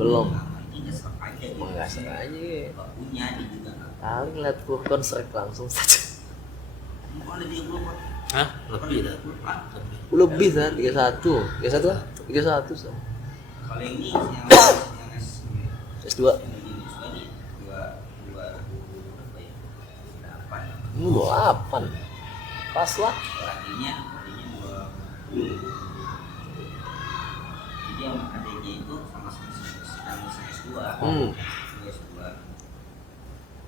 Belum. Ini nggak serak aja gitu. Nggak serak aja. Nggak punya dia juga. Paling lihat Furkon strike langsung saja. Mana dia belum? Hah? Lebih dah. Lebih kan 31. 31 lah. 31 sama. Kalau ini yang S2. Ini 28. Pas lah. Artinya 20. Jadi yang adanya itu sama-sama S2. S2.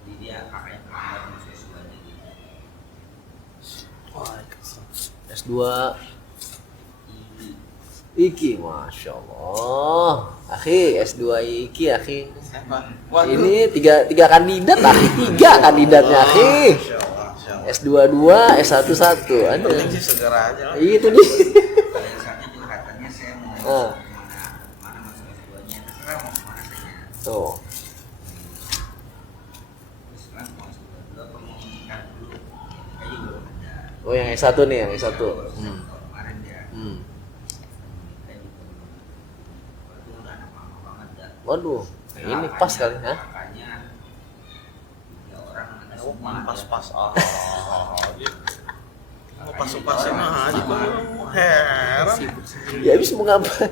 Jadi dia kakaknya terlambat masuk S2 nya. Wah, S2 Iki, Masya Allah. Akhi, S2 Iki, akhi. Ini tiga kandidat, akhi. 3 kandidatnya, akhi. S2 2, S1 1. Ada. Penting sih segera aja. Itu nih. Pada saatnya juga katanya saya mau mana masuk S2-nya, terserah mau kemana saja. Tuh. Terus kan mau S2 dulu apa mau nikah dulu? Kayaknya belum ada. Oh, yang S1 nih, yang S1. Kemarin dia. Itu udah anak mama banget dah. Waduh, ini pas kali, ha? Kakaknya 3 orang ada semua. Pas-pas mau pas-pasin aja kok heran. Ya habis mau ngapain?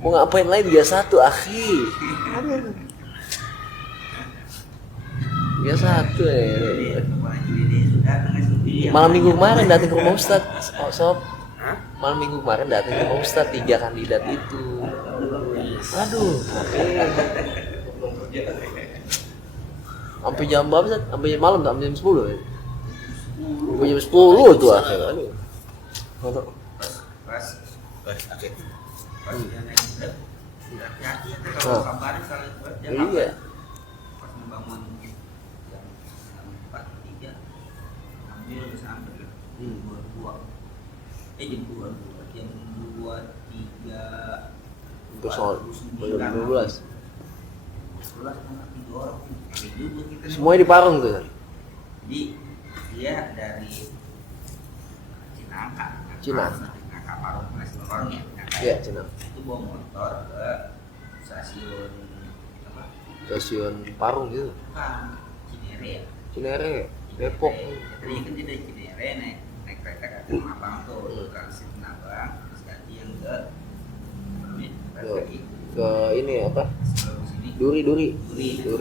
Mau ngapain lain 31, akhi. 31 ya. Malam minggu kemarin datang ke rumah Ustad. Oh, sob. Malam minggu kemarin datang ke rumah Ustad 3 kandidat itu. Aduh, sampai jam berapa Ustad? Sampai malam tak? Sampai jam 10 ya? Sampai jam 10 tuh akhirnya. Aduh. Pas Oke. pas dia naik Grab, hati-hati ya kalau kabarin kalau Grab dia Iya. kabar. Pas membangun jam 4.3 ambil sampai jam 2 jam 2.3 Terus belum 12. 11 kan 3 orang. Ini juga kita Semuanya di Parung tuh. Jadi dia dari Cinangka. Cinangka Parung, Parung ya. Iya, Cina. Itu bawa motor ke stasiun apa? Stasiun Parung gitu. Bukan, Cinere ya. Cinere, Depok. Jadi kan dia dari Cinere naik kereta ke Tanah Abang tuh, transit Tanah Abang, terus ganti yang ke Ke ini apa? sebelum sini. Duri. Itu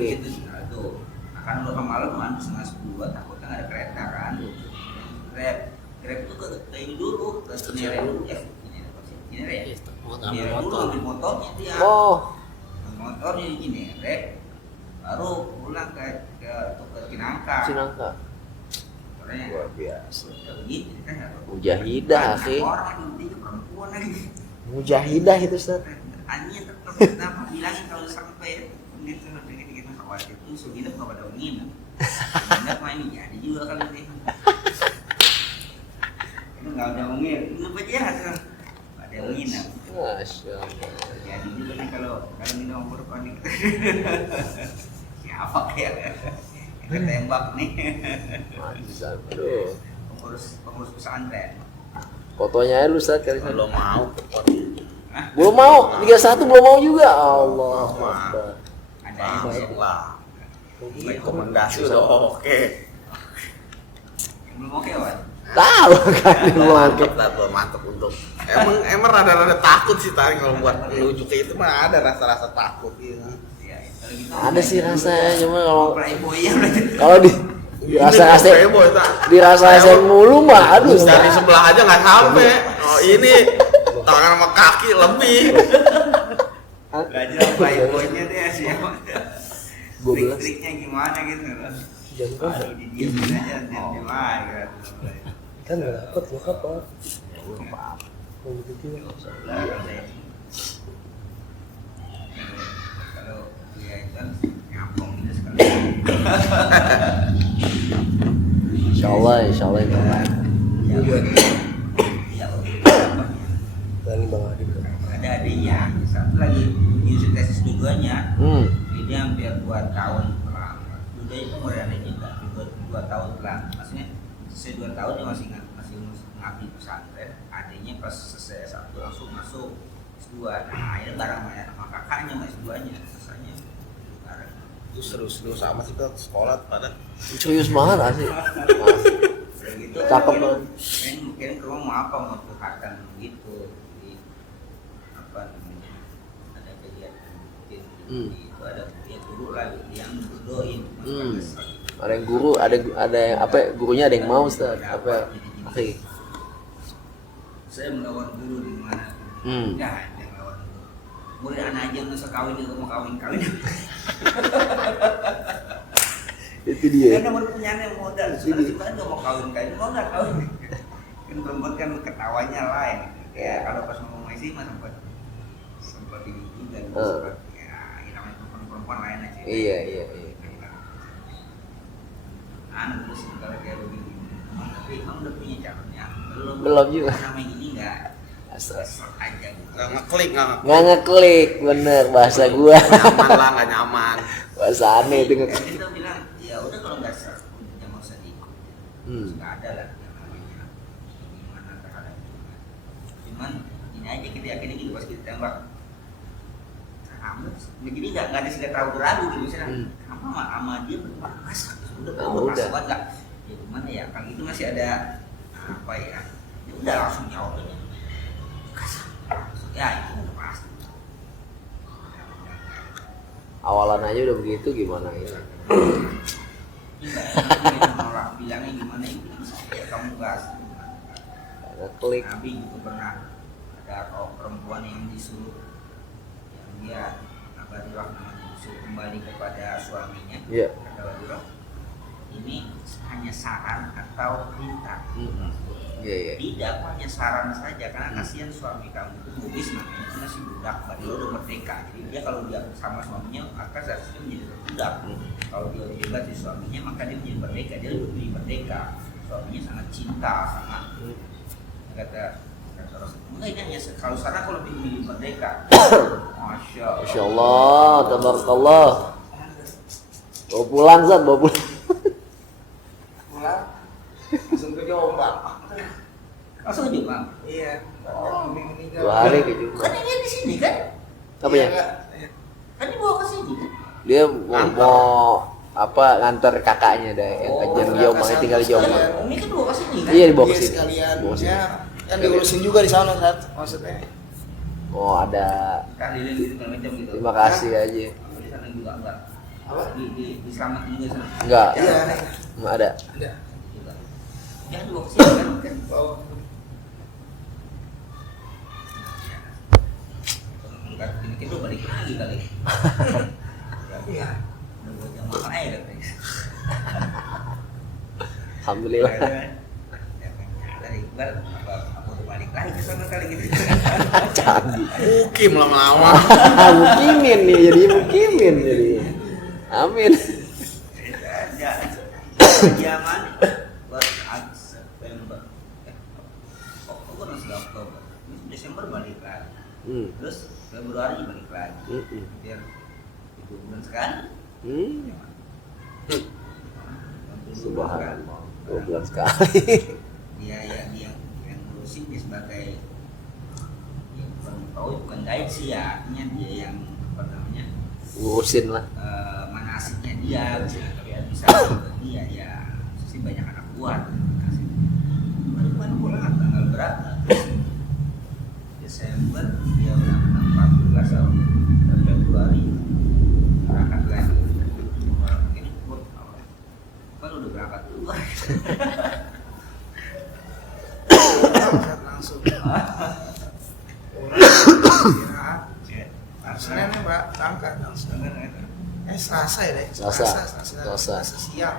tuh. Akan udah malam kan 9:30 takutnya nggak ada kereta kan. Grab itu ke ini dulu, ke Cinere dulu ya. Cinere ya. Cinere dulu ambil motornya dia. Oh, Motornya di Cinere, baru pulang ke Cinangka. Orangnya luar biasa. ya begitu kan ya. Mujahidah, akhi. Orang itu perempuan lagi. Mujahidah itu, Ustaz. Anjing tetap kenapa bilangin kalau sampai gitu khawatir itu sudah nggak pada ungin. Nggak main jadi juga kali ini. Itu nggak ada ungin. Kenapa jahat kan? Nggak ada ungin. Masya Allah. Jadi juga nih kalau ini nomor panik. Siapa ya? Ketembak nih. Mantap. Aduh. Pengurus pesantren. Fotonya aja lu, Ustaz, kali ini. Belum mau. Belum mau, 31 belum mau juga. Allah Akbar. Ada yang Langsung lah. Rekomendasi udah oke. belum oke Wan. Tahu kan belum oke. Mantap untuk. Emang rada-rada takut sih tadi kalau buat menuju ke itu mah ada rasa-rasa takut gitu. Ada sih rasanya, cuma kalau Playboy ya berarti. kalau dirasain mulu mah, aduh. Dari sebelah aja nggak sampai. Oh ini tangan sama kaki lebih. Gak jelas playboynya dia siapa. 12. Trik-triknya gimana gitu. Jam berapa? Aduh didiemin aja diam aja. Kan nggak dapet bokap apa? Ya belum apa-apa. Kalau gitu juga. Kalau dia itu kan nyampong gitu sekali. Insya Allah itu lah. Ya Tadi Bang Adi bilang. ada adiknya satu lagi nyusun tesis keduanya. Dia hampir 2 tahun pelan. Dia itu murid juga 2 tahun pelan. Maksudnya selesai 2 tahun dia masih ngabdi pesantren. Adiknya pas selesai S1 langsung masuk S2. Nah, akhirnya bareng sama kakak kakaknya sama S2-nya selesainya bareng. Itu seru-seru sama sih tuh sekolah pada. Serius banget asli. Udah gitu Cakep banget. mungkin ke rumah mau apa, mau curhatan gitu. Jadi apa namanya, ada kegiatan mungkin itu ada ya guru lah yang berdoin Ada yang guru, ada yang apa gurunya ada yang mau Ustaz. Apa akhi. saya melawan guru di mana ya ada yang lawan guru, murid anak aja masa kawin juga mau kawin Itu dia. kan nomor punya anak modal sekarang juga nggak mau kawin modal kawin kan perempuan kan ketawanya lain ya kalau pas ngomong Messi mah sempat ini juga sempat ya namanya perempuan lain aja Iya. terus kalau kayak begini tapi kamu udah punya calonnya Belum juga. namanya gini nggak Asal. aja gitu. Nggak ngeklik, nggak Nggak ngeklik, bener bahasa gua. nyaman lah, nggak nyaman. Bahasa aneh itu Kan ngeklik. kita bilang ya udah kalau nggak serak jangan mau usah diikut. Nggak ada lah yang namanya gimana terhadap itu. Cuman ini aja kita yakin gitu pas kita tembak. Kamu jadi nggak ada sih ragu-ragu gitu misalnya. Kamu sama dia berdua kasar. Udah kamu udah. kasar nggak? Ya gimana ya? Kalau itu masih ada apa ya? Ya udah langsung jawab aja. Kasar. Ya itu udah pasti. Awalan aja udah begitu gimana ini? Nolak bilangnya gimana itu ya kamu gas. Ngeklik. Nabi itu pernah ada perempuan yang disuruh yang dia Abadullah namanya disuruh kembali kepada suaminya. Iya. Kata Abadullah ini hanya saran atau perintah. Iya. Tidak hanya saran saja karena kasihan suami kamu itu mubis namanya itu masih budak, dia udah merdeka. Jadi dia kalau dia sama suaminya maka seharusnya menjadi budak. Kalau dia bebas di suaminya maka dia menjadi merdeka, dia lebih merdeka. Suaminya sangat cinta, sangat kata Rasul. Enggak ini hanya kalau sana kalau lebih memilih merdeka. Masya Allah, tabarakallah. Bawa pulang Zat, bawa pulang. Pulang, langsung ke Jombang. Langsung aja bang. Iya. Oh, 2 hari ke Jombang. Kan ini di sini kan? Apanya? Kan dibawa ke sini kan? Dia mau apa nganter kakaknya dah yang kajian di Jombang, yang tinggal di Jombang. Ini kan dibawa ke sini kan? Iya dibawa ke Iya sini. sekalian. Bawa ke sini. Ya, kan diurusin juga di sana saat maksudnya. Oh ada. Tahlilin gitu segala macam gitu. Terima kasih aja. Di sana juga enggak. Apa? Di selamat juga sana. Enggak. Iya. Enggak ada. Ada. Juga. Jangan dibawa ke sini kan? Oh. Enggak, ini kita balik lagi kali. Iya. Udah buat jam makan aja katanya. Alhamdulillah. Dari Iqbal apa udah balik lagi ke sana kali gitu. Candi. Mukim lama-lama. Mukimin nih jadi mukimin jadi. Amin. Ya. Zaman buat September. Oktober masih Oktober. Ini Desember balik lagi. Terus Februari balik lagi. Biar 2 bulan sekali. Subhanallah. 2 bulan sekali. Dia yang ngurusin dia sebagai ya bukan guide sih ya, artinya dia yang apa namanya Ngurusin lah. manasiknya dia bisa buat dia ya sih banyak anak buah mana pulang tanggal berapa Desember dia udah 14 tahun Februari berangkat lagi ini buat kan udah berangkat dulu Langsung. Istirahat. Senin nih Mbak, berangkat langsung. Selasa ya deh. Selasa. Siang.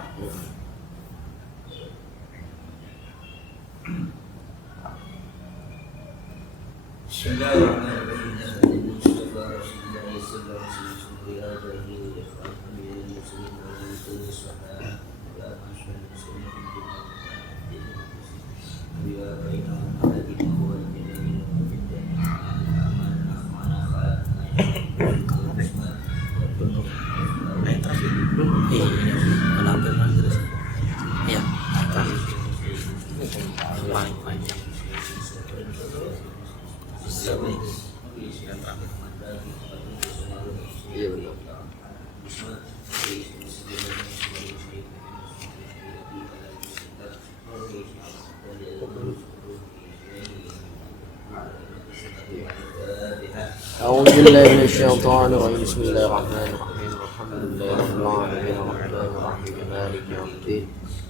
Iya benar. أعوذ بالله من الشيطان الرجيم بسم الله الرحمن الرحيم الحمد لله رب العالمين الرحمن الرحيم مالك يوم الدين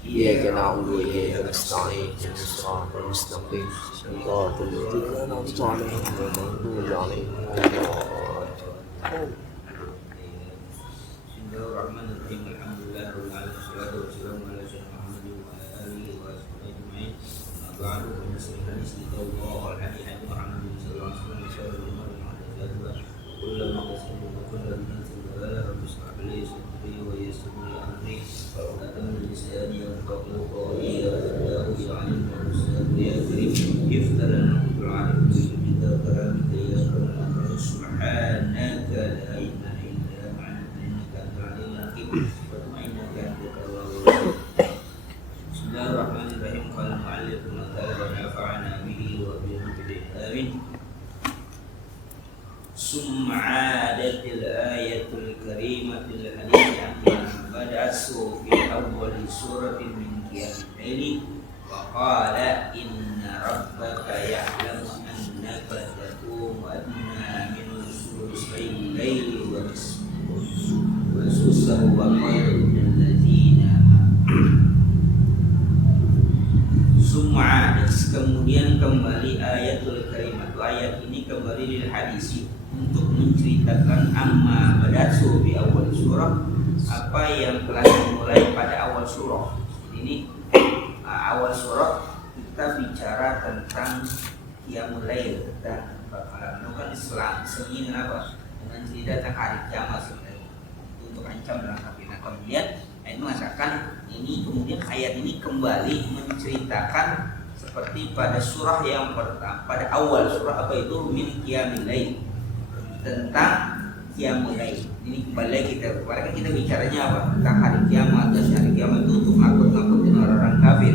إياك نعبد وإياك نستعين اهدنا الصراط المستقيم صراط الذين أنعمت عليهم غير المغضوب عليهم ولا الضالين. Bismillahirrahmanirrahim. Alhamdulillahirabbil alamin. Wassalatu wassalamu ala sayyidina Muhammadin wa ala alihi wa sahbihi ajma'in. Amma ba'du fa nasrul hadis li Allah wal hadith an Muhammadin sallallahu alaihi wasallam syarrul umuri muhdatsatuha wa kullu muhdatsatin wa kullu bid'atin dhalalah. Rabbi shrah li sadri wa yassir li amri wa tammi lisani yafqahu qawli wa tadahu alim wa sallallahu ya karim iftalana bil alim bi karamika ya subhanaka subhanaka la ilaha Bismillahirrahmanirrahim. Qala mu'allif al-maqal wa nafa'ana bihi wa bihi amin. Summa 'adatil ayatul karimatil hadith amma bada'su fi awwal suratin min qiyamil wa qala inna rabbaka ya'lamu annaka taqumu adna min sulusayil layli wa nisfahu Wasusah wa qailun alladzina Sum'a. Kemudian kembali ayatul karimat. Ayat ini kembali lil hadisi untuk menceritakan amma badatsu bi awal surah, apa yang telah dimulai pada awal surah. Ini awal surah kita bicara tentang qiyamul lail, tentang malam. Itu kan Islam seni apa? Dengan cerita tentang hari kiamat sebenarnya. Untuk ancam dalam kafir. Nah, kemudian ayat mengatakan ini, kemudian ayat ini kembali menceritakan seperti pada surah yang pertama, pada awal surah apa itu min qiyamil lail, tentang qiyamul lail. Ini kembali lagi kemarin kan kita bicaranya apa? Tentang hari kiamat, dan hari kiamat itu untuk nakut-nakutin orang-orang kafir.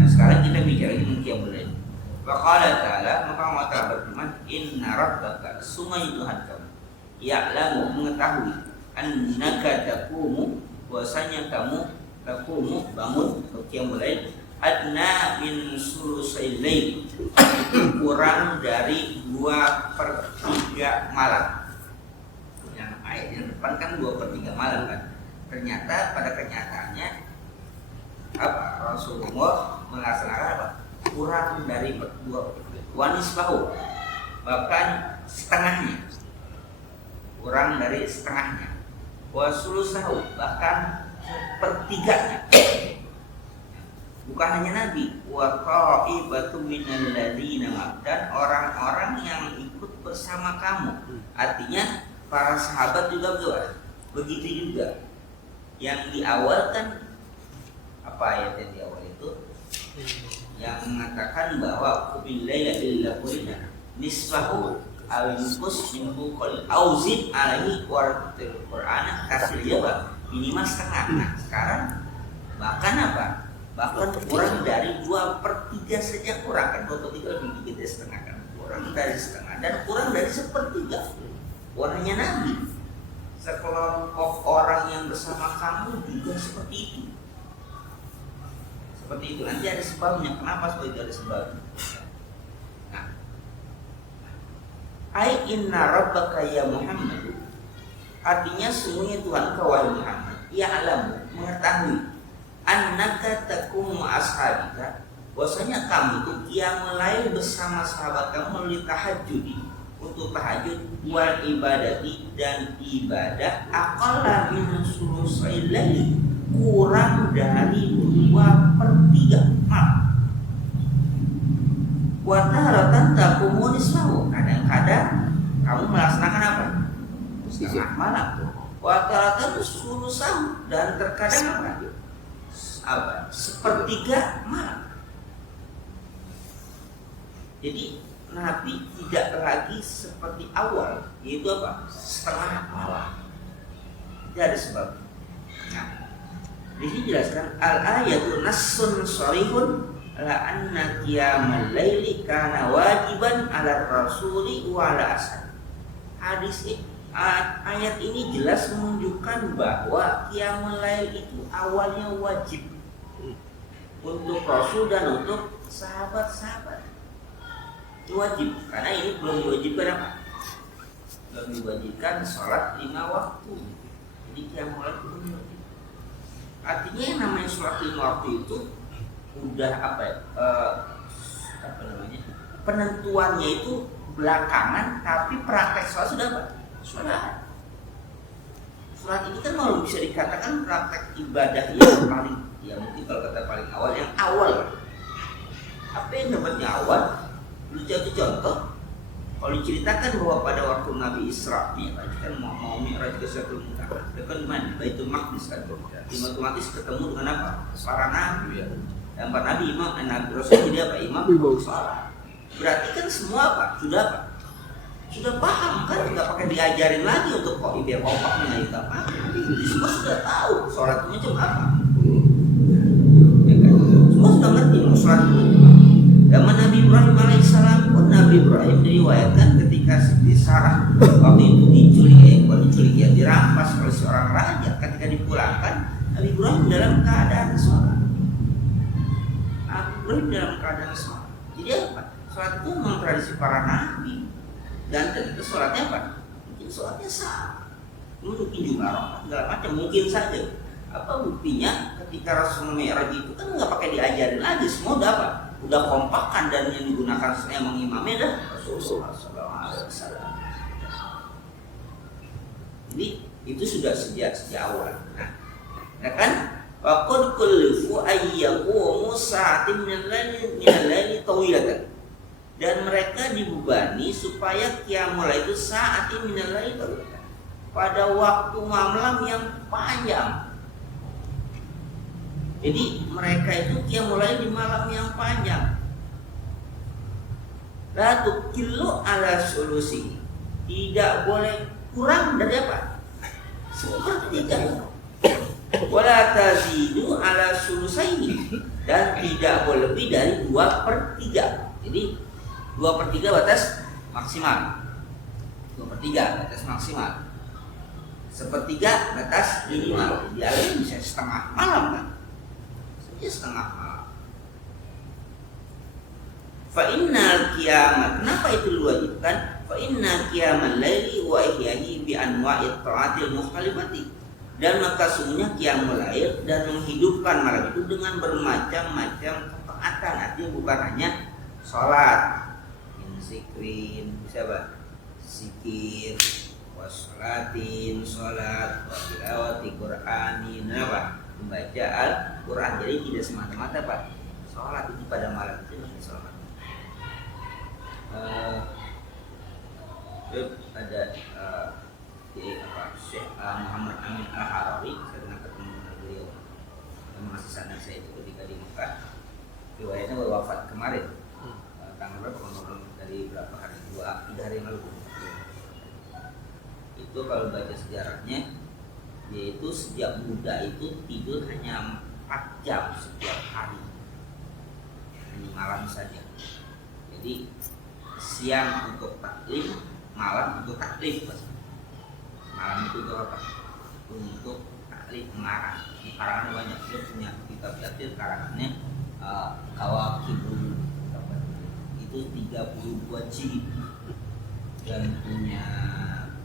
Nah, sekarang kita bicara min qiyamul lail. Wa qala ta'ala, maka Allah Ta'ala berfirman, inna rabbaka, sungguh Tuhan kamu, ya'lamu, mengetahui, annaka taqumu, bahwasanya kamu taqumu, bangun atau qiyamul lail, adna min sulusail lail, kurang dari 2/3 malam. Yang ayat yang depan kan 2/3 malam kan. Ternyata pada kenyataannya apa? Rasulullah melaksanakan apa? Kurang dari 2 wanisbahu, bahkan setengahnya, kurang dari setengahnya. Wasulusahu, bahkan 1/3-nya. Bukan hanya Nabi, wa qaibatu minal ladzina, dan orang-orang yang ikut bersama kamu. Artinya para sahabat juga begitu juga. Yang di awal kan apa ayat yang di awal itu? Yang mengatakan bahwa kubillaila illa qulina nisfahu al-yunqus minhu qal auzid alaihi wartil Qur'an kasir jawab minimal setengah. Nah, sekarang bahkan apa? Bahkan kurang dari 2/3 saja, kurang kan 2/3 lebih dikit dari setengah kan, kurang dari setengah dan kurang dari 1/3. Warnanya Nabi, sekelompok orang yang bersama kamu juga seperti itu. Seperti itu, nanti ada sebabnya. Kenapa seperti itu ada sebabnya? Nah, ai inna rabbaka ya Muhammad, artinya sungguhnya Tuhan kau wahai Muhammad, ya'lamu, mengetahui, annaka taqumu ashabika, bahwasanya kamu itu qiyamul lail bersama sahabat kamu melalui tahajud, untuk tahajud, wal ibadati, dan ibadah, aqalla min sulusail lail, kurang dari 2/3 malam. Wa taratan taqumu nisfahu, kadang-kadang kamu melaksanakan apa? Setengah malam. Wa taratan sulusahu, dan terkadang apa? 1/3 malam. Jadi Nabi tidak lagi seperti awal, yaitu apa? Setengah malam. Tidak ada sebab. Nah, di sini jelaskan al-ayatu nassun sharihun la anna qiyamal laili kana wajiban ala rasuli wa ala ashab. Hadis ini Ayat ini jelas menunjukkan bahwa qiyamul lail itu awalnya wajib untuk Rasul dan untuk sahabat-sahabat. Itu wajib, karena ini belum diwajibkan apa? Belum diwajibkan sholat 5 waktu. Jadi qiyamul lail itu belum wajib. Artinya yang namanya sholat 5 waktu itu udah penentuannya itu belakangan, tapi praktek sholat sudah apa? Sholat ini kan mau bisa dikatakan praktek ibadah yang paling, ya mungkin kalau kata paling awal, yang awal. Apa yang dapatnya awal? Lu jatuh contoh, kalau diceritakan bahwa pada waktu Nabi Isra, kan mau Mi'raj ke Sidratul Muntaha, itu kan di Baitul Maqdis kan, di Baitul Maqdis ketemu dengan apa? Para nabi. Dan para nabi imam, Nabi Rasul jadi apa? Imam sholat. Berarti kan semua apa? Sudah paham kan, nggak pakai diajarin lagi untuk kok biar kompaknya itu apa? Semua sudah tahu sholat itu macam apa. Ya kan? Semua sudah ngerti sholat itu. Zaman Nabi Ibrahim alaihissalam pun, Nabi Ibrahim diriwayatkan ketika Siti Sarah waktu itu diculik ya, dirampas oleh seorang raja. Ketika dipulangkan, Nabi Ibrahim dalam keadaan sholat. Jadi apa? Sholat itu memang tradisi para nabi. Dan ketika sholatnya apa? Mungkin sholatnya sah, mungkin juga rokaat segala macam, mungkin saja. Apa buktinya? Ketika Rasul Mi'raj itu kan nggak pakai diajarin lagi, semua udah apa? Udah kompakan, dan yang digunakan yang mengimamnya dah Rasulullah SAW. Jadi itu sudah sejak awal. Nah, ya kan? Waqad kullifu ayyaqumu sa'atin minal laili tawilatan. Dan mereka dibebani supaya qiyamul lail itu sa'atin minal laili tawilatan, pada waktu malam yang panjang. Jadi mereka itu qiyamul lail di malam yang panjang. La tuqillu ala sulusi, tidak boleh kurang dari apa? Sepertiga. Wala tazidu ala sulusaini, dan tidak boleh lebih dari 2/3. Jadi 2/3 batas maksimal. 2/3 batas maksimal. 1/3 batas minimal. Idealnya bisa setengah malam kan? Setengah malam. Fa innal qiyamat, kenapa itu diwajibkan? Fa inna qiyamal laili wa ihyahi bi anwa'it ta'atil mukhtalifati. Dan maka sungguhnya qiyamul lail dan menghidupkan malam itu dengan bermacam-macam ketaatan. Artinya bukan hanya sholat, zikrin, bisa apa? Zikir, wassalatin, sholat, watilawati qur'anin, apa? Membaca Al-Quran. Jadi tidak semata-mata Pak sholat itu pada malam itu masih sholat. Ada Syekh Muhammad Amin Al-Harawi, saya pernah ketemu dengan beliau yang masih sana saya itu ketika di Mekah. Riwayatnya baru wafat kemarin, tanggal berapa kemarin, dari berapa hari, 3 hari yang lalu. Itu kalau baca sejarahnya, yaitu sejak muda itu tidur hanya 4 jam setiap hari, hanya malam saja. Jadi siang untuk taklim, malam untuk taklif. Malam itu untuk apa? Untuk taklif, mengarang. Ini karangannya banyak, dia punya kitab tafsir karangannya Kawakibul, itu 32 jilid, dan punya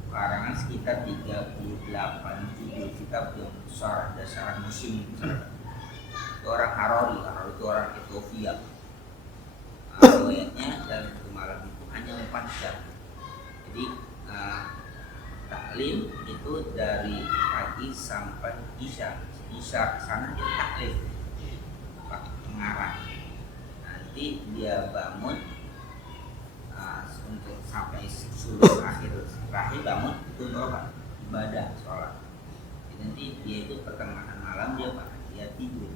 karangan sekitar 38 judul kitab yang syarah dasar muslim. Itu orang Harari itu orang Ethiopia. Riwayatnya dalam malam itu hanya 4 jam. Jadi taklim itu dari pagi sampai isya sana dia taklim, mengarang. Nanti dia bangun untuk sampai sulus terakhir bangun itu untuk apa? Ibadah, sholat. Jadi nanti dia itu pertengahan malam dia tidur.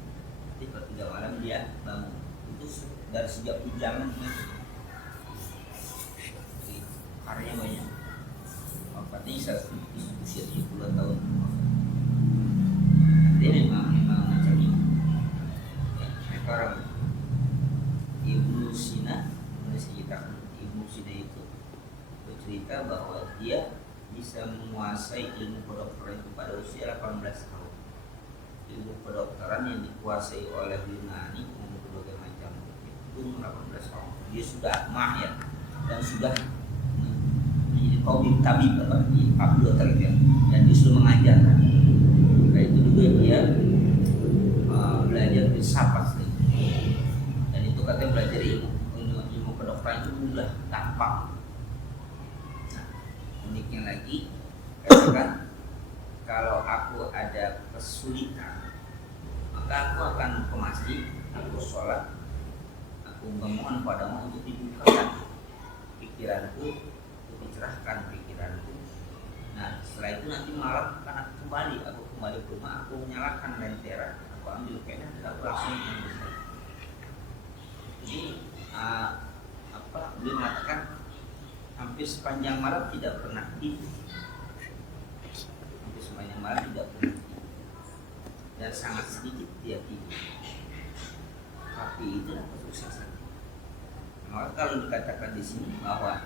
Nanti per 3 malam dia bangun. Itu dari sejak ujangan karyanya banyak. Wafatnya usia 70 tahun. Dia memang macam ini. Mereka orang Ibnu Sina, Ibnu Sina itu bercerita bahwa dia bisa menguasai ilmu kedokteran itu pada usia 18 tahun. Ilmu kedokteran yang dikuasai oleh Yunani dengan berbagai macam itu 18 tahun. Dia sudah mahir dan sudah menjadi tabib atau dokter gitu ya. Dan dia sudah mengajarkan. Nah itu juga dia belajar filsafat. Dan itu katanya belajar ilmu kedokteran itu mudah, gampang. Nah, uniknya lagi, katakan kalau aku ada kesulitan, maka aku akan ke masjid, aku sholat, aku memohon padamu untuk dibukakan pikiranku, untuk dicerahkan pikiranku. Nah, setelah itu nanti malam akan aku kembali ke rumah, aku menyalakan lentera, aku ambil pena dan aku langsung menulis. Jadi dia mengatakan hampir sepanjang malam tidak pernah tidur, hampir sepanjang malam tidak pernah tidur, dan sangat sedikit dia tidur. Tapi itulah kesuksesan. Maka kalau dikatakan di sini bahwa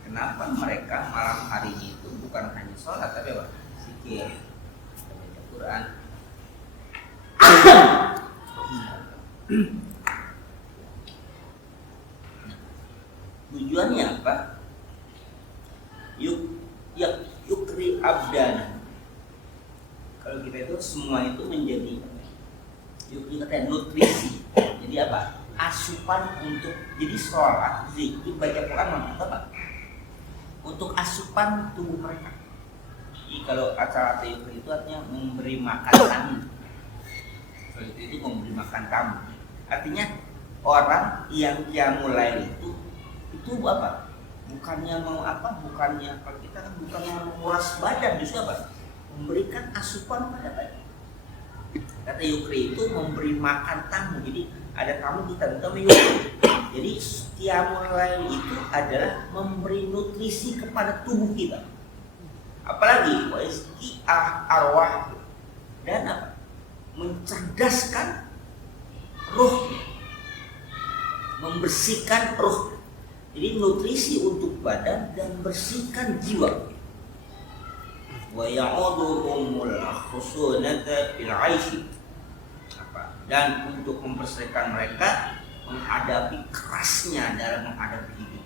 kenapa mereka malam harinya itu bukan hanya sholat tapi apa? Zikir, baca Quran. Tujuannya apa? Yukri abdana. Kalau kita itu semua itu menjadi yukri kata nutrisi. Jadi apa? Asupan untuk jadi sholat, zikir, baca Quran untuk apa? Untuk asupan tubuh mereka. Jadi kalau acara yukri itu artinya memberi makan tamu. Kalau itu memberi makan tamu. Artinya orang yang qiyamul lail itu apa? Bukannya mau apa? Bukannya kalau kita kan bukannya menguras badan, justru apa? Memberikan asupan pada badan. Kata yukri itu memberi makan tamu. Jadi ada tamu kita minta yukri. Jadi qiyamul lail itu adalah memberi nutrisi kepada tubuh kita. Apalagi wa izki arwah dan apa? Mencerdaskan ruh, membersihkan ruh. Jadi nutrisi untuk badan dan bersihkan jiwa. Wa ya'udhumul khusunata fil 'aishi. Dan untuk mempersiapkan mereka menghadapi kerasnya dalam menghadapi hidup.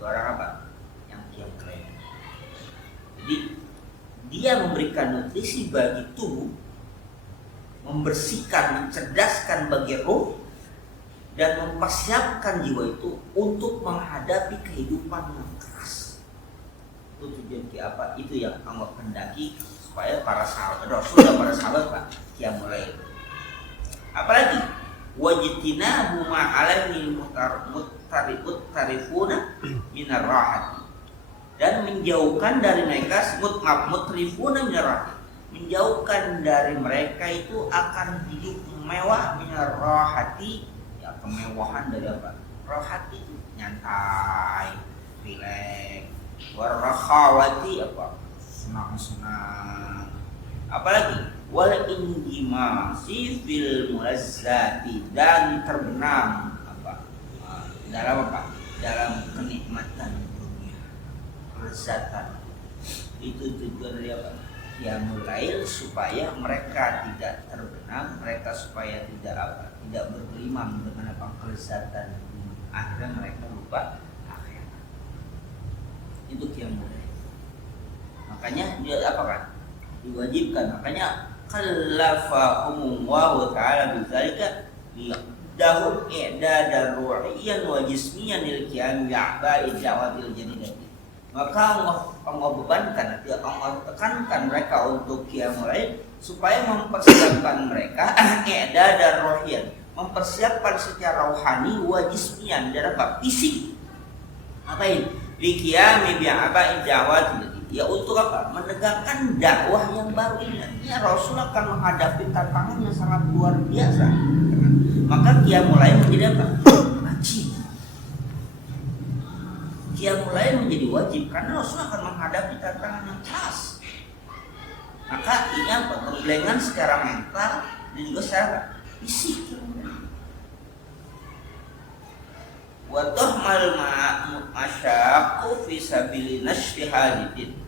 Itu orang apa? Yang qiyamul lail. Jadi dia memberikan nutrisi bagi tubuh, membersihkan, mencerdaskan bagi ruh, dan mempersiapkan jiwa itu untuk menghadapi kehidupan yang keras. Itu tujuan apa? Itu yang Allah kehendaki supaya para sahabat Rasul dan para sahabat Pak qiyamul lail. Apalagi wajitinahu ma'alaihi mutarifuna minar rahati, dan menjauhkan dari mereka mutrifuna minar rahati, menjauhkan dari mereka itu akan hidup mewah minar rahati. Kemewahan dari apa? Rohati itu nyantai, rileks. Warakhawati apa? Senang-senang. Apalagi wal indimasi fil mulazzati, dan terbenam apa? Dalam apa? Dalam kenikmatan dunia, kelezatan. Itu tujuan dari apa? Qiyamul lail supaya mereka tidak terbenam, mereka supaya tidak apa? Tidak bergelimang dengan apa kelezatan dunia. Akhirnya mereka lupa akhirat. Itu qiyamul lail. Makanya dia apa kan? Diwajibkan. Makanya kallafahum wa ta'ala bidzalika liyadahum i'dadan ruhiyyan wa jismiyyan lil qiyam bi'aba'i dawatil jadidati. Maka Allah bebankan, Allah tekankan mereka untuk qiyamul lail supaya mempersiapkan mereka i'dadan ruhiyyan, mempersiapkan secara rohani wa jismiyan, dan apa? Fisik. Apa ini? Li qiyami bi'aba'i dawatil, ya untuk apa? Menegakkan dakwah yang baru ini. Artinya Rasul akan menghadapi tantangan yang sangat luar biasa. Maka qiyamul lail menjadi apa? Wajib. Qiyamul lail menjadi wajib karena Rasul akan menghadapi tantangan yang keras. Maka ini apa? Penggelengan secara mental dan juga secara fisik. Wa tahmal yasyaqu fi sabili nashri hadidin.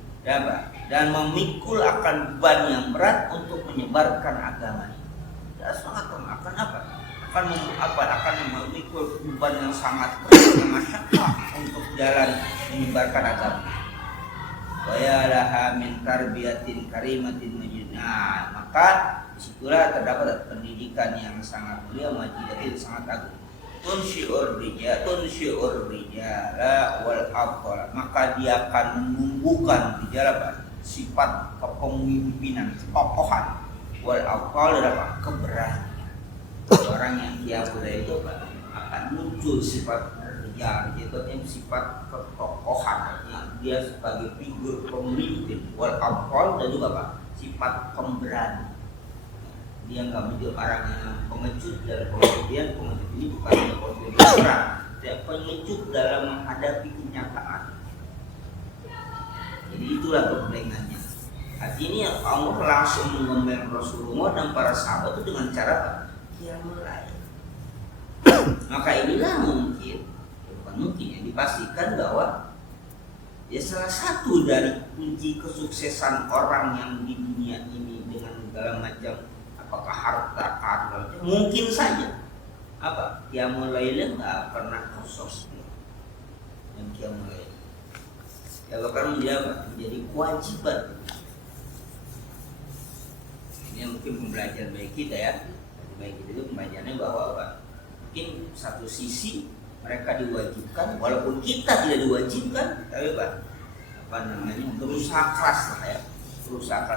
Dan memikul akan beban yang berat untuk menyebarkan agama ini. Ya, sangat akan apa? Akan memikul beban yang sangat berat yang masyaqqah untuk jalan menyebarkan agama. Wa ya laha min tarbiyatin karimatin majidna. Maka disitulah terdapat pendidikan yang sangat mulia, majidatin sangat agung. Tunsyi'ur rijala wal afdal. Maka dia akan menumbuhkan rijal sifat kepemimpinan, ketokohan, wal afdal adalah keberanian. Orang yang qiyamul lail itu akan muncul sifat rijal, yaitu sifat ketokohan. Dia sebagai figur pemimpin, wal afdal, dan juga sifat pemberani. Dia nggak menjadi orang yang pengecut dalam pengertian pengecut ini bukan pengertian perang, dia pengecut dalam menghadapi kenyataan. Jadi itulah gemblengannya. Artinya Allah langsung menggembleng Rasulullah dan para sahabat itu dengan cara qiyamul lail. Maka inilah bukan mungkin yang dipastikan bahwa ya salah satu dari kunci kesuksesan orang yang di dunia ini dengan segala macam apakah harta, karena mungkin saja qiyamul lail nggak pernah kosong. Dan qiyamul lail ya bahkan menjadi kewajiban. Ini mungkin pembelajaran bagi kita ya. Bagi kita itu pembelajarannya bahwa mungkin satu sisi mereka diwajibkan, walaupun kita tidak diwajibkan, tapi berusaha keras lah ya, berusaha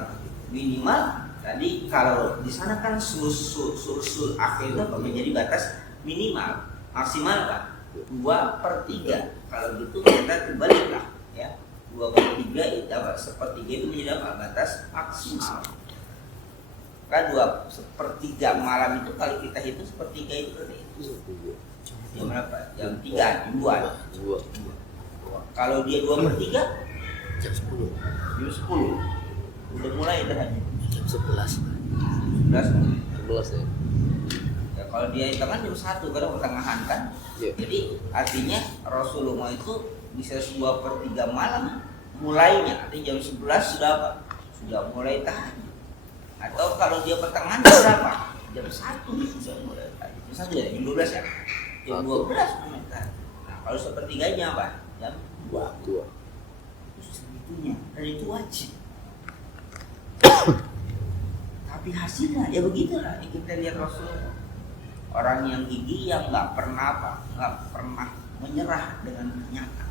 minimal. Tadi kalau di sana kan sul akhir itu menjadi batas minimal, maksimal 2/3. Kalau gitu kita kebalik lah ya, 2/3 itu sepertiga itu menjadi batas maksimal. Kan 2/3 malam itu kalau kita hitung sepertiga itu berarti jam berapa? Jam 3, jam 2. Kalau dia 2/3 jam 10. Jam 10 udah mulai terhadap Jam 11 ya. Ya kalau dia hitungan jam 1 karena pertengahan kan. Yeah. Jadi artinya Rasulullah itu bisa 2/3 malam mulainya. Artinya jam 11 sudah mulai tahajud. Atau kalau dia pertengahan jam berapa? Jam 1 sudah mulai tahajud. Jam 1 ya, jam 12 ya. Jam 12 mulai tahajud. Nah, kalau sepertiganya jam 2. Itu segitunya. Dan itu wajib. Tapi hasilnya ya begitulah kita lihat Rasulullah, orang yang gigih yang nggak pernah menyerah dengan kenyataan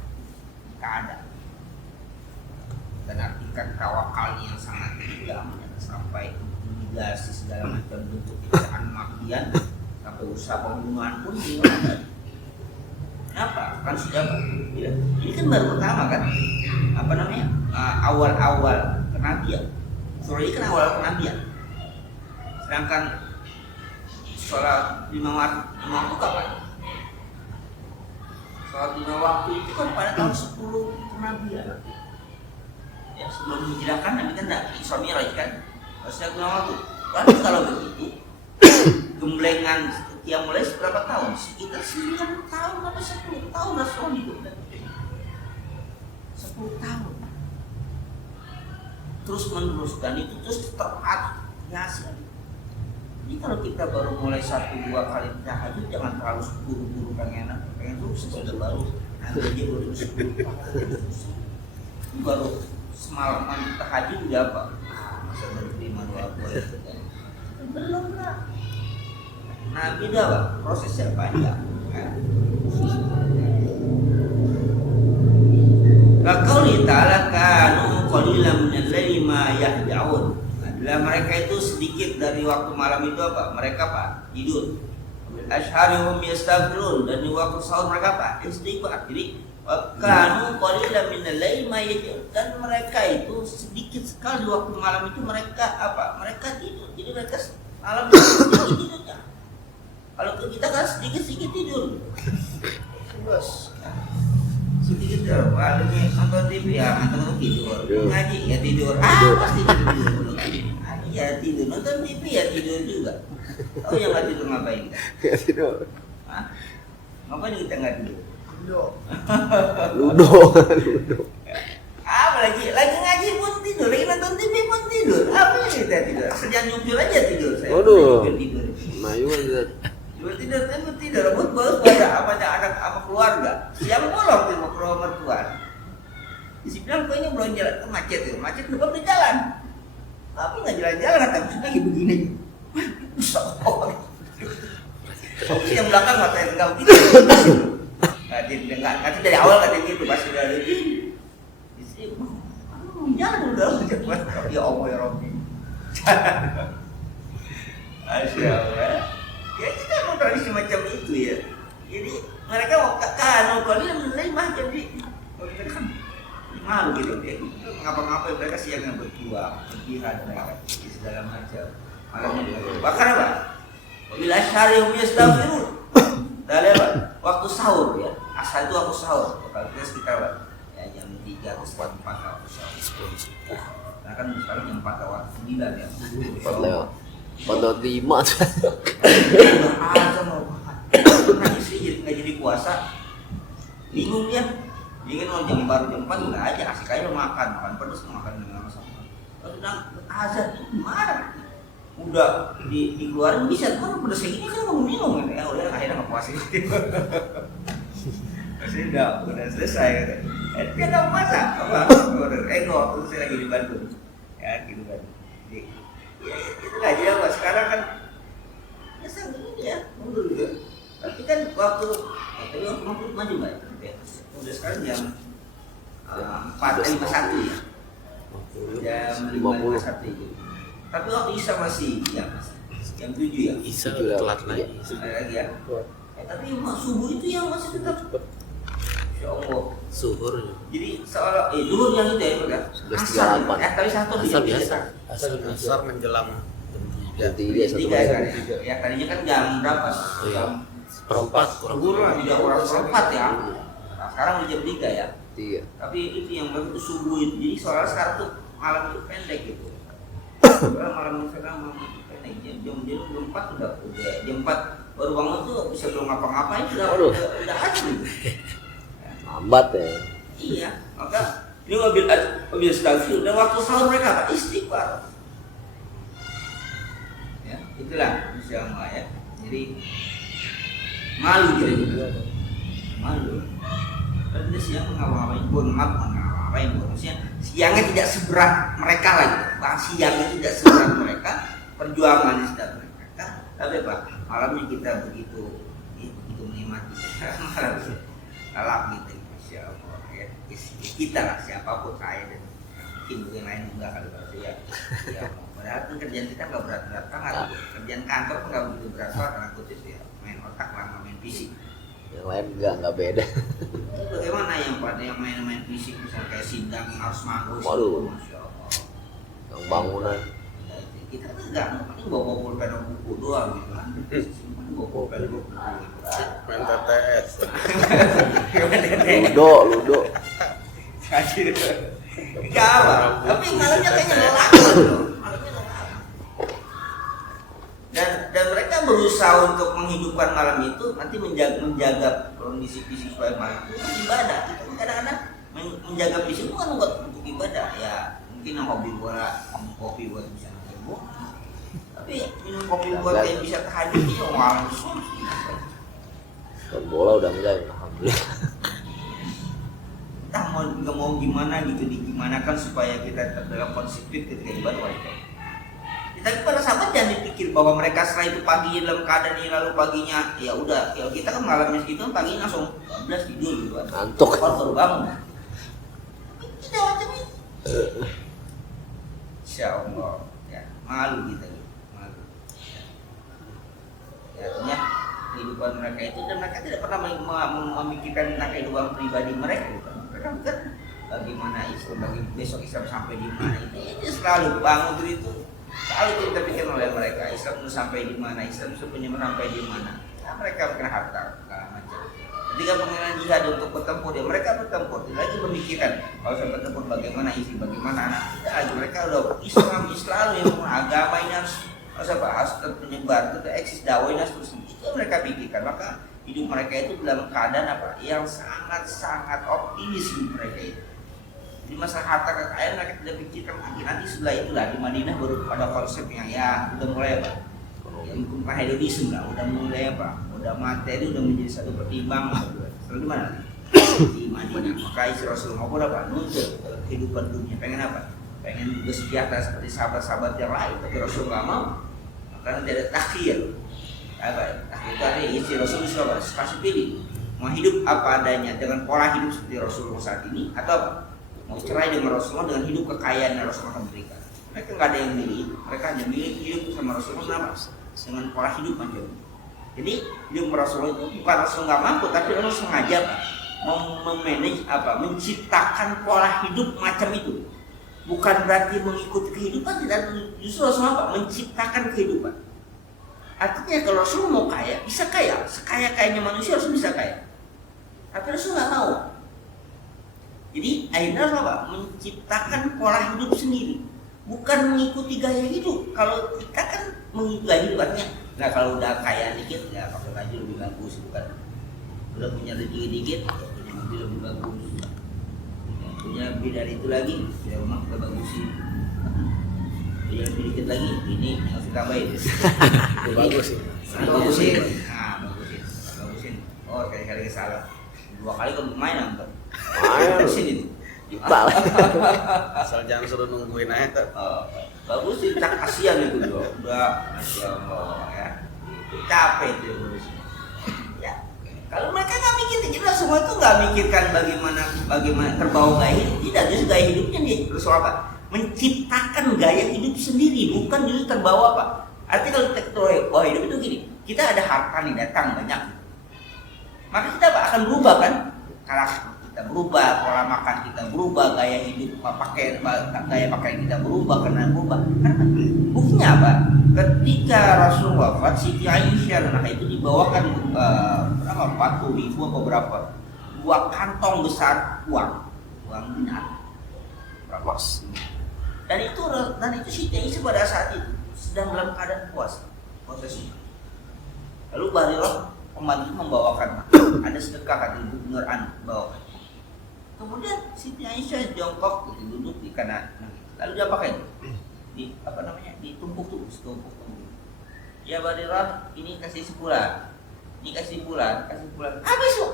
keadaan, dan artikan tawakalnya yang sangat tinggi sampai mitigasi segala macam bentuk kejahatan makian sampai usaha pembunuhan pun tidak. Kenapa? Kan sudah ini kan baru pertama kan awal-awal kenabian. Surah ini kan awal kenabian. Sedangkan sholat 5 waktu kapan? Sholat 5 waktu itu kan pada tahun 10 kenabian. Ya, sebelum hijrah kan Nabi kan Isra Mi'raj kan. Sholat 5 waktu. Berarti kalau begitu gemblengan qiyamul lail berapa tahun? Sekitar 9 tahun atau 10 tahun Rasulullah hidup. 10 tahun. Terus menerus dan itu terus tepat biasa. Jadi kalau kita baru mulai 1-2 kali tahajud jangan terlalu buru-buru pengen sukses sudah baru nanti aja baru 10 baru semalaman tahajud udah masa baru 5-2 belum lah. Nah beda prosesnya panjang kan. Qauli ta'ala kanu qalilan min al-laili ma yahja'un. Adalah mereka itu sedikit dari waktu malam itu mereka tidur. Ashharihum yastaghfirun, dan di waktu sahur mereka istighfar. Jadi kanu qalilan min al-laili ma yahja'un, dan mereka itu sedikit sekali waktu malam itu mereka mereka tidur. Jadi mereka malam itu sedikit tidurnya. Kalau kita kan sedikit tidur. Bos. Sedikit tidur, nonton TV ya, nonton tidur, ngaji ya tidur, pasti tidur. Ya tidur, nonton TV ya tidur juga. Tahu yang nggak tidur ngapain? Nggak tidur. Ngapain kita nggak tidur? Ludo. Apa lagi ngaji pun tidur, lagi nonton TV pun tidur. Apa yang kita tidur? Sejam nyupir aja tidur saya. Waduh. Tidur. Mayuan Zat. Tidur, rebut pada apanya anak apa keluarga. Siang bolong di rumah mertua. Isi bilang kok ini belum jalan ke macet ya, macet depan udah jalan. Tapi nggak jalan-jalan kata maksudnya lagi begini. Soalnya yang belakang ngatain enggak gitu. Nanti dari awal katanya gitu pas udah ada istri, jalan udah ya Allah ya Rabbi. Masya Allah. Ya kita mau tradisi macam itu ya. Jadi mereka mau kalau ini menerima jadi kan malu gitu ya. Ngapa-ngapain mereka siangnya berjuang, berjihad mereka di segala macam. Malamnya bahkan apa? Bila syarium yastaghfirun. Dah lewat waktu sahur ya. Asal itu waktu sahur. Kalau kita sekitar ya jam 3 atau setengah 4 waktu sahur. Nah kan sekarang jam 4 lewat 9 ya. 4 lewat. 4.5. Azan mau makan. Nah istri jadi nggak jadi puasa. Bingung dia. Dia kan mau baru jam 4 udah aja asik aja makan pedas makan dengan sama. Kalau bilang azan gimana? Udah dikeluarin bisa kan pedas kayak gini kan kamu minum kan ya udah akhirnya nggak puasa. Masih udah selesai gitu. Dia nggak puasa apa? Waktu saya lagi di Bandung ya gitu kan. Ya itu nggak jadi apa sekarang kan ya sangat ya mundur juga. Tapi kan waktu maju nggak ya? Udah sekarang jam 4:51 ya. Jam 5:51. Tapi waktu Isya masih ya jam 7 ya. Isya telat lagi. Lagi ya. Tapi subuh itu yang masih tetap. Insya Allah. Zuhur. Jadi seolah dulu yang itu ya kan. 11.38. Tapi satu Asal biasa. Asar menjelang Jam 3 satu tiga menit. kan ya tadinya kan jam berapa? Iya. Seperempat kurang. Kurang tidak kurang seperempat ya. Nah, sekarang udah jam 3 ya. 3. Tapi itu yang begitu subuh itu. Jadi soalnya sekarang tuh malam itu pendek gitu. Soalnya malam sekarang itu pendek. Jam 4 udah jam 4 baru bangun tuh bisa belum ngapa-ngapain udah aja gitu. Lambat ya. Iya, maka ini mobil stasiun dan waktu sahur mereka apa? Istighfar. Ya, itulah insyaallah ya. Jadi malu gitu. Malu. Kan dia siang ngapa-ngapain pun ngapa-ngapain pun. Maksudnya siangnya tidak seberat mereka lagi. Siangnya tidak seberat mereka, perjuangan tidak mereka. Tapi apa? Malamnya kita begitu menikmati. Malam kalap gitu. Kita lah siapapun saya dan mungkin yang lain juga kalau saya ya padahal kan kerjaan kita nggak berat-berat banget kerjaan kantor pun nggak begitu berat banget karena kutip ya main otak lah main fisik Yang lain nggak beda. bagaimana yang pada yang main fisik misalnya kayak sidang yang harus manggus Waduh. Masya Allah Yang bangunan. kita kan nggak paling bawa pulpen buku doang gitu kan bawa pulpen buku main TTS. Ludo. Enggak apa, tapi malamnya kayaknya melelahkan loh. Dan mereka berusaha untuk menghidupkan malam itu nanti menjaga kondisi fisik supaya malam itu ibadah. Kita kadang-kadang menjaga fisik itu kan untuk ibadah ya. Mungkin yang hobi bola, minum kopi buat bisa nongkrong. Tapi minum kopi buat kayak bisa tahajud itu malam Dan bola udah enggak ya, alhamdulillah. Kita mau gimana gitu digimanakan supaya kita tetap dalam kondisi fit ketika ibadah wajib. Tapi para sahabat jangan dipikir bahwa mereka setelah itu paginya dalam keadaan ini lalu paginya ya udah kalau kita kan malamnya segitu paginya langsung 12 tidur gitu kan. Ngantuk. Baru bangun. Tidak macam itu. Insya Allah ya malu kita gitu malu. Ya artinya kehidupan mereka itu dan mereka tidak pernah memikirkan tentang kehidupan pribadi mereka gitu. Mereka bukan bagaimana Islam bagi besok Islam sampai di mana itu selalu bangun itu selalu kita pikir oleh mereka Islam itu sampai di mana Islam itu punya sampai di mana ya, mereka bukan harta segala macam ketika pengenalan jihad untuk bertempur ya mereka bertempur tidak lagi memikirkan kalau saya bertempur bagaimana istri bagaimana anak tidak lagi mereka udah Islam yang agama ini harus penyebar itu eksis dakwah ini harus terus itu mereka pikirkan maka hidup mereka itu dalam keadaan apa? Yang sangat optimis hidup mereka itu. Di masalah harta kekayaan mereka tidak pikirkan lagi. Nanti setelah itulah di Madinah baru pada konsep yang ya udah mulai apa? Yang bukan hedonisme lah, udah mulai apa? Udah materi udah menjadi satu pertimbangan. Selalu di mana? Di Madinah. Maka isi Rasulullah apa? Nuntut kehidupan dunia. Pengen apa? Pengen juga sejahtera seperti sahabat-sahabat yang lain. Tapi Rasulullah mau. Karena tidak ada takhir. Apa? Takhir itu artinya isi Rasulullah kasih pilih. Mau hidup apa adanya dengan pola hidup seperti Rasulullah saat ini atau apa? Mau cerai dengan Rasulullah dengan hidup kekayaan yang Rasulullah akan berikan. Mereka nggak ada yang milih. Mereka hanya milih hidup sama Rasulullah kenapa? Dengan pola hidup macam ini. Jadi hidup Rasulullah itu bukan Rasul nggak mampu, tapi Rasul sengaja memanage apa? Menciptakan pola hidup macam itu. Bukan berarti mengikuti kehidupan, tidak, justru Rasul apa? Menciptakan kehidupan. Artinya kalau Rasul mau kaya, bisa kaya. Sekaya-kayanya manusia Rasul bisa kaya. Tapi Rasul nggak mau. Jadi akhirnya apa? Menciptakan pola hidup sendiri, bukan mengikuti gaya hidup. Kalau kita kan mengikuti gaya hidup artinya, nah kalau udah kaya dikit ya pakai baju lebih bagus, bukan? Udah punya rezeki dikit, ya punya mobil lebih bagus. Ya, punya lebih dari itu lagi, ya rumah udah bagusin. Punya lebih dikit lagi, ini harus ditambahin. Bagus sih. Bagusin. Nah, bagusin. Oh, kali-kali salah. 2 kali kamu main nonton. Sini Ipal. Asal jangan suruh nungguin aja. bagus sih, tak kasihan itu loh. Udah, masya Allah ya. Capek itu ya. Kalau mereka nggak mikir, kita semua itu nggak mikirkan bagaimana terbawa gaya hidup. Tidak, justru gaya hidupnya nih Rasul apa? Menciptakan gaya hidup sendiri, bukan justru terbawa apa? Artinya kalau kita hidup itu gini, kita ada harta nih datang banyak, maka kita akan berubah kan? Karakter kita berubah, pola makan kita berubah, gaya hidup gaya pakaian kita berubah, karena berubah. Karena buktinya apa? Ketika Rasul wafat, Siti Aisyah dan itu dibawakan berapa? 40.000 atau berapa? 2 kantong besar uang dinar. Berapa? Dan itu Siti Aisyah pada saat itu sedang dalam keadaan puasa sih. Lalu Barirah pembantu membawakan ada sedekah kata Ibu Nur An bawakan. Kemudian Siti Aisyah jongkok duduk di kanan. Lalu dia pakai ditumpuk. Ya Barirah, ini kasih sebulan. Ini kasih bulan. Habis loh.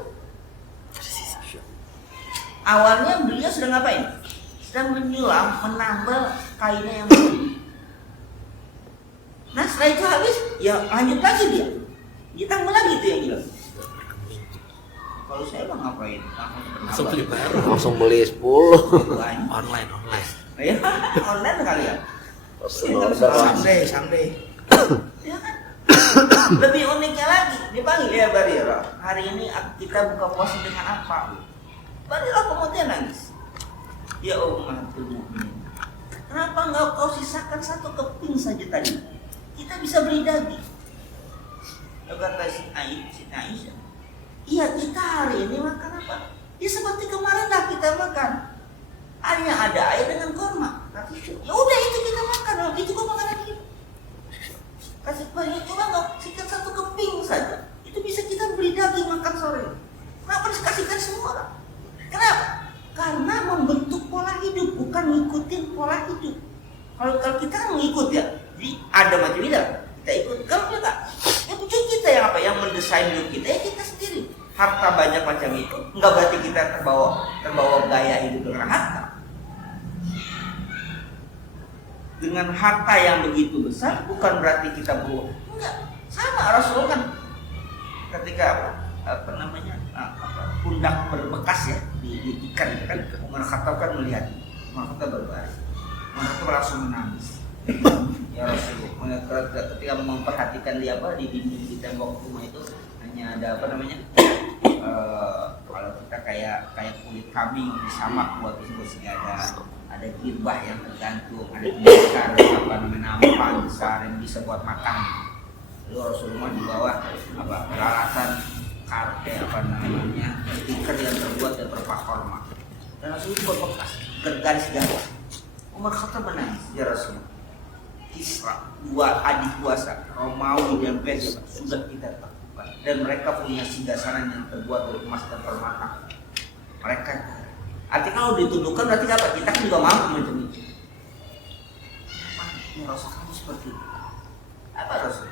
Awalnya beliau sedang ngapain? Sedang menyulam, menambal kainnya yang baru. Nah setelah itu habis, ya lanjut lagi dia. Ditambah lagi itu yang bilang. Kalau saya mah ngapain? Langsung beli baru. Langsung beli 10. Online. Ya, online kali ya. Someday. Ya kan? Lebih uniknya lagi, dipanggil ya Barirah. Hari ini kita buka puasa dengan apa? Barirah kemudian nangis. Ya ummatul mukminin. Kenapa enggak kau sisakan 1 keping saja tadi? Kita bisa beli daging. Kata si Aisyah, iya kita hari ini makan apa? Ya seperti kemarin lah kita makan. Hanya ada air dengan kurma. Ya udah itu kita makan, itu kok makanan kita. Kasih banyak cuma nggak sikat 1 keping saja. Itu bisa kita beli daging makan sore. Kenapa dikasihkan semua orang? Kenapa? Karena membentuk pola hidup, bukan ngikutin pola hidup. Kalau kita kan mengikut ya, jadi ada macam itu kita ikut. Kalau kita, ya bukan kita yang apa, yang mendesain hidup kita, ya kita sendiri. Harta banyak macam itu, enggak berarti kita terbawa gaya hidup dengan harta. Dengan harta yang begitu besar, bukan berarti kita berubah. Enggak, sama Rasulullah kan ketika pundak berbekas ya di ikan itu kan, Umar Khattab kan melihat, Umar Khattab berbaring, Umar Khattab langsung menangis. Ya Rasulullah, ketika memperhatikan di dinding di tembok rumah itu hanya ada kalau kita kayak kulit kambing disamak buat disposnya, ada girbah yang tergantung, ada besar nampan besar yang bisa buat makan. Lalu Rasulullah di bawah peralatan karpet stiker yang terbuat dari perpak korma, dan Rasulullah berbekas bergaris garis. Umar Khattab menangis, ya Rasulullah, Kisra 2 adik kuasa Romawi dan Persia sudah kita takutkan. dan mereka punya singgasana yang terbuat dari emas dan permata. Mereka arti kalau ditundukkan berarti apa? Kita kan juga mampu macam itu. Apa Rasul kamu seperti itu? Apa Rasul?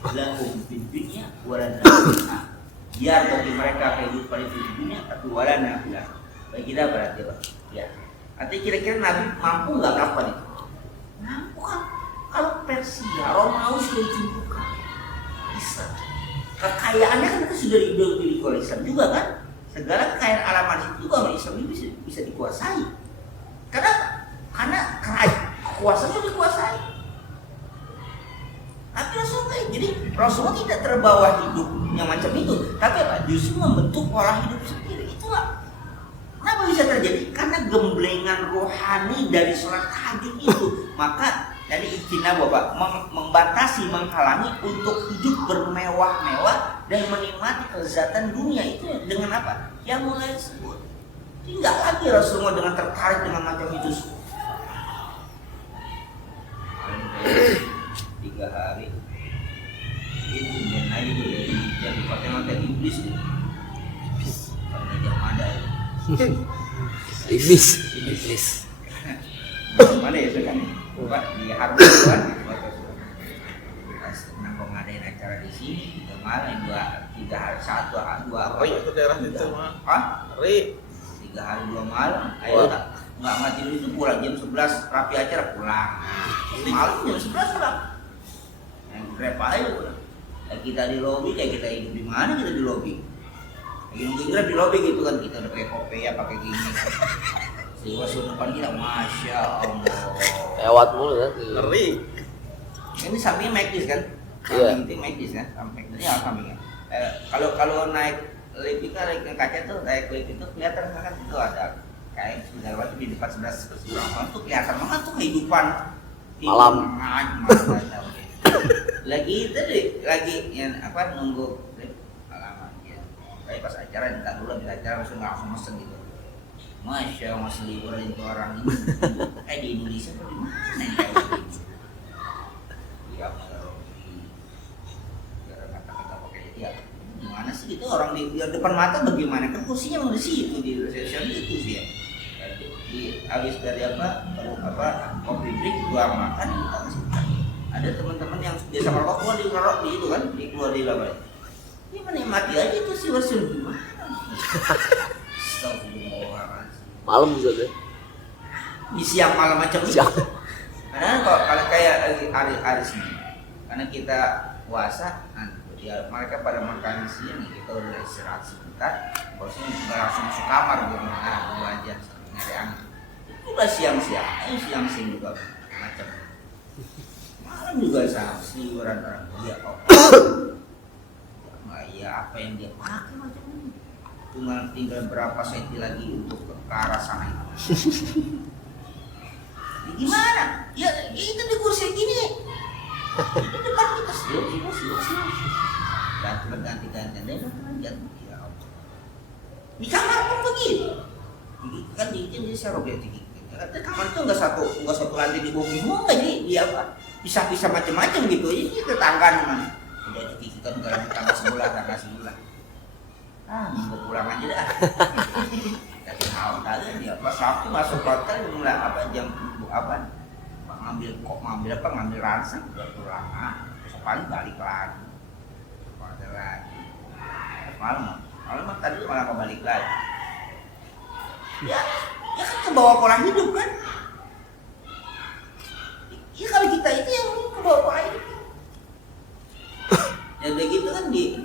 Lahum fid dunya walana nah, biar bagi mereka kehidupan itu di dunia tapi walana fil akhirah. Bagi kita berarti apa? Ya. Artinya kira-kira Nabi mampu nggak kapan itu? Mampu kan? Kalau Persia, Romawi sudah ditentukan. Bisa. Kekayaannya kan itu sudah dimiliki oleh Islam juga kan? Segala kekayaan alam itu juga oleh Islam ini bisa dikuasai. Karena kekuasaan dikuasai. Tapi Rasulullah jadi Rasulullah tidak terbawa hidupnya macam itu, tapi apa? Justru membentuk pola hidup sendiri. Itulah kenapa bisa terjadi? Karena gemblengan rohani dari sholat tahajud itu. Maka dari ijtinab Bapak membatasi, menghalangi untuk hidup bermewah-mewah dan menikmati kelezatan dunia itu dengan apa? Yang mulai disebut. Tidak lagi Rasulullah dengan tertarik dengan macam itu. 3 hari itu naik itu dari yang dipakai iblis itu. Karena jam ada iblis. Mana ya itu kan? Pak di Harbuan senang kok ngadain acara di sini 3 malam 3 hari 2 Ri itu daerah itu mah. Hah? Ri 3 hari 2 malam. Ayo nggak tidur itu pulang jam 11 rapi acara pulang. Malam jam 11 pulang. Yang grab aja pulang. Kita di lobi kayak kita hidup di mana kita di lobi. Lagi nunggu grab di lobi gitu kan kita udah pakai kopi ya pakai gini. Siwa depan kita, masya Allah. Lewat mulu kan. Ngeri. Ini sampingnya Magis kan? Samping itu Magis kan? Sampingnya. Kalau naik lift itu naik ke kaca tuh, naik lift itu kelihatan kan itu ada kayak sebentar waktu di depan 11 orang tuh kelihatan banget tuh kehidupan malam. Lagi yang apa nunggu lift alamat ya. Tapi pas acara minta dulu, langsung mesen gitu. Masya Allah seliburan itu orang ini kayak di Indonesia atau di mana ya kayak gitu. Ya kata-kata pakai ya gimana sih itu orang di depan mata bagaimana kan kursinya memang di situ di resepsi itu sih ya. Di habis dari apa kopi break keluar makan ada teman-teman yang biasa merokok keluar di itu kan keluar di lapangan. Ini menikmati aja itu sih wasul gimana. Malam juga deh. Di siang malam macam itu. Karena kalau kayak hari sini, karena kita puasa, ya mereka pada makan siang, kita udah istirahat sebentar, bosnya nggak langsung masuk kamar dulu aja nyari angin. Itu udah siang juga macam. Malam juga sama seliburan orang dia kok. Ya apa yang dia pakai macam ini. Cuma tinggal berapa senti lagi untuk ke arah sana itu. Gimana? Ya itu di kursi gini. Itu depan kita siap. Ganti-ganti ya. Di kamar pun begitu. Kan di serok ya tinggi. Kamar itu nggak satu lantai di bawah semua jadi dia apa? Bisa macam-macam gitu. Ini tetangga namanya. Udah dikikikan ke tangga sebelah. Mau pulang aja dah. Tapi tahu tadi dia pas waktu masuk hotel mulai jam ngambil ransel udah pulang besok pagi balik lagi hotel lagi malam tadi malah balik lagi ya kan kebawa pola hidup kan ya kalau kita itu yang kebawa pola hidup ya begitu kan di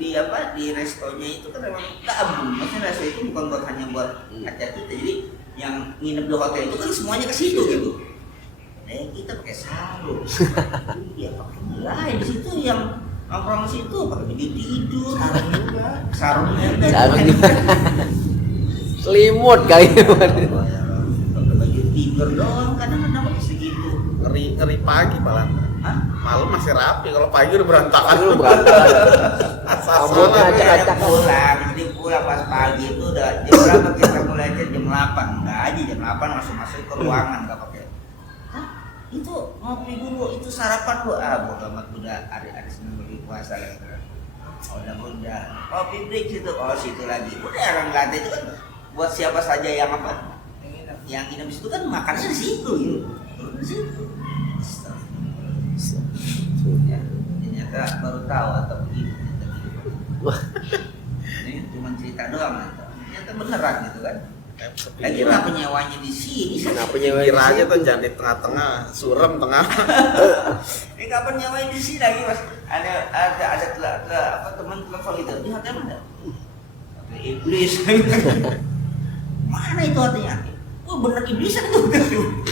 restonya itu kan memang tabung. Maksudnya resto itu bukan hanya buat acara kita. Jadi yang nginep di hotel itu kan semuanya ke situ gitu. Kita pakai sarung. Iya pakai nilai di situ yang nongkrong situ pakai baju tidur, sarungnya selimut kali ini. Pakai baju tidur doang kadang-kadang pakai segitu. Ngeri pagi malah. Hah? Malam masih rapi, kalau pagi udah berantakan. Rambutnya acak-acak pulang pas pagi itu udah jam berapa kita mulai jam 8 enggak aja jam 8 langsung masuk ke ruangan enggak pakai. Hah? Itu ngopi dulu, itu sarapan dulu. Bodo amat udah hari Senin lagi puasa lagi. Honda, kopi break situ, situ lagi. Udah orang Belanda itu kan buat siapa saja yang apa? Yang nginep situ kan makannya di situ, gitu. Di situ. Ya, ternyata baru tahu atau begitu. Ini cuma cerita doang, ternyata beneran gitu kan. Lagi kenapa nyewanya di sini? Kenapa nyewa Kira aja tuh jangan di tengah-tengah, surem tengah. Ini kapan nyewain di sini lagi mas? Ada apa teman telepon itu di hotel mana? Hotel iblis. Mana itu artinya? Wah bener iblisan itu.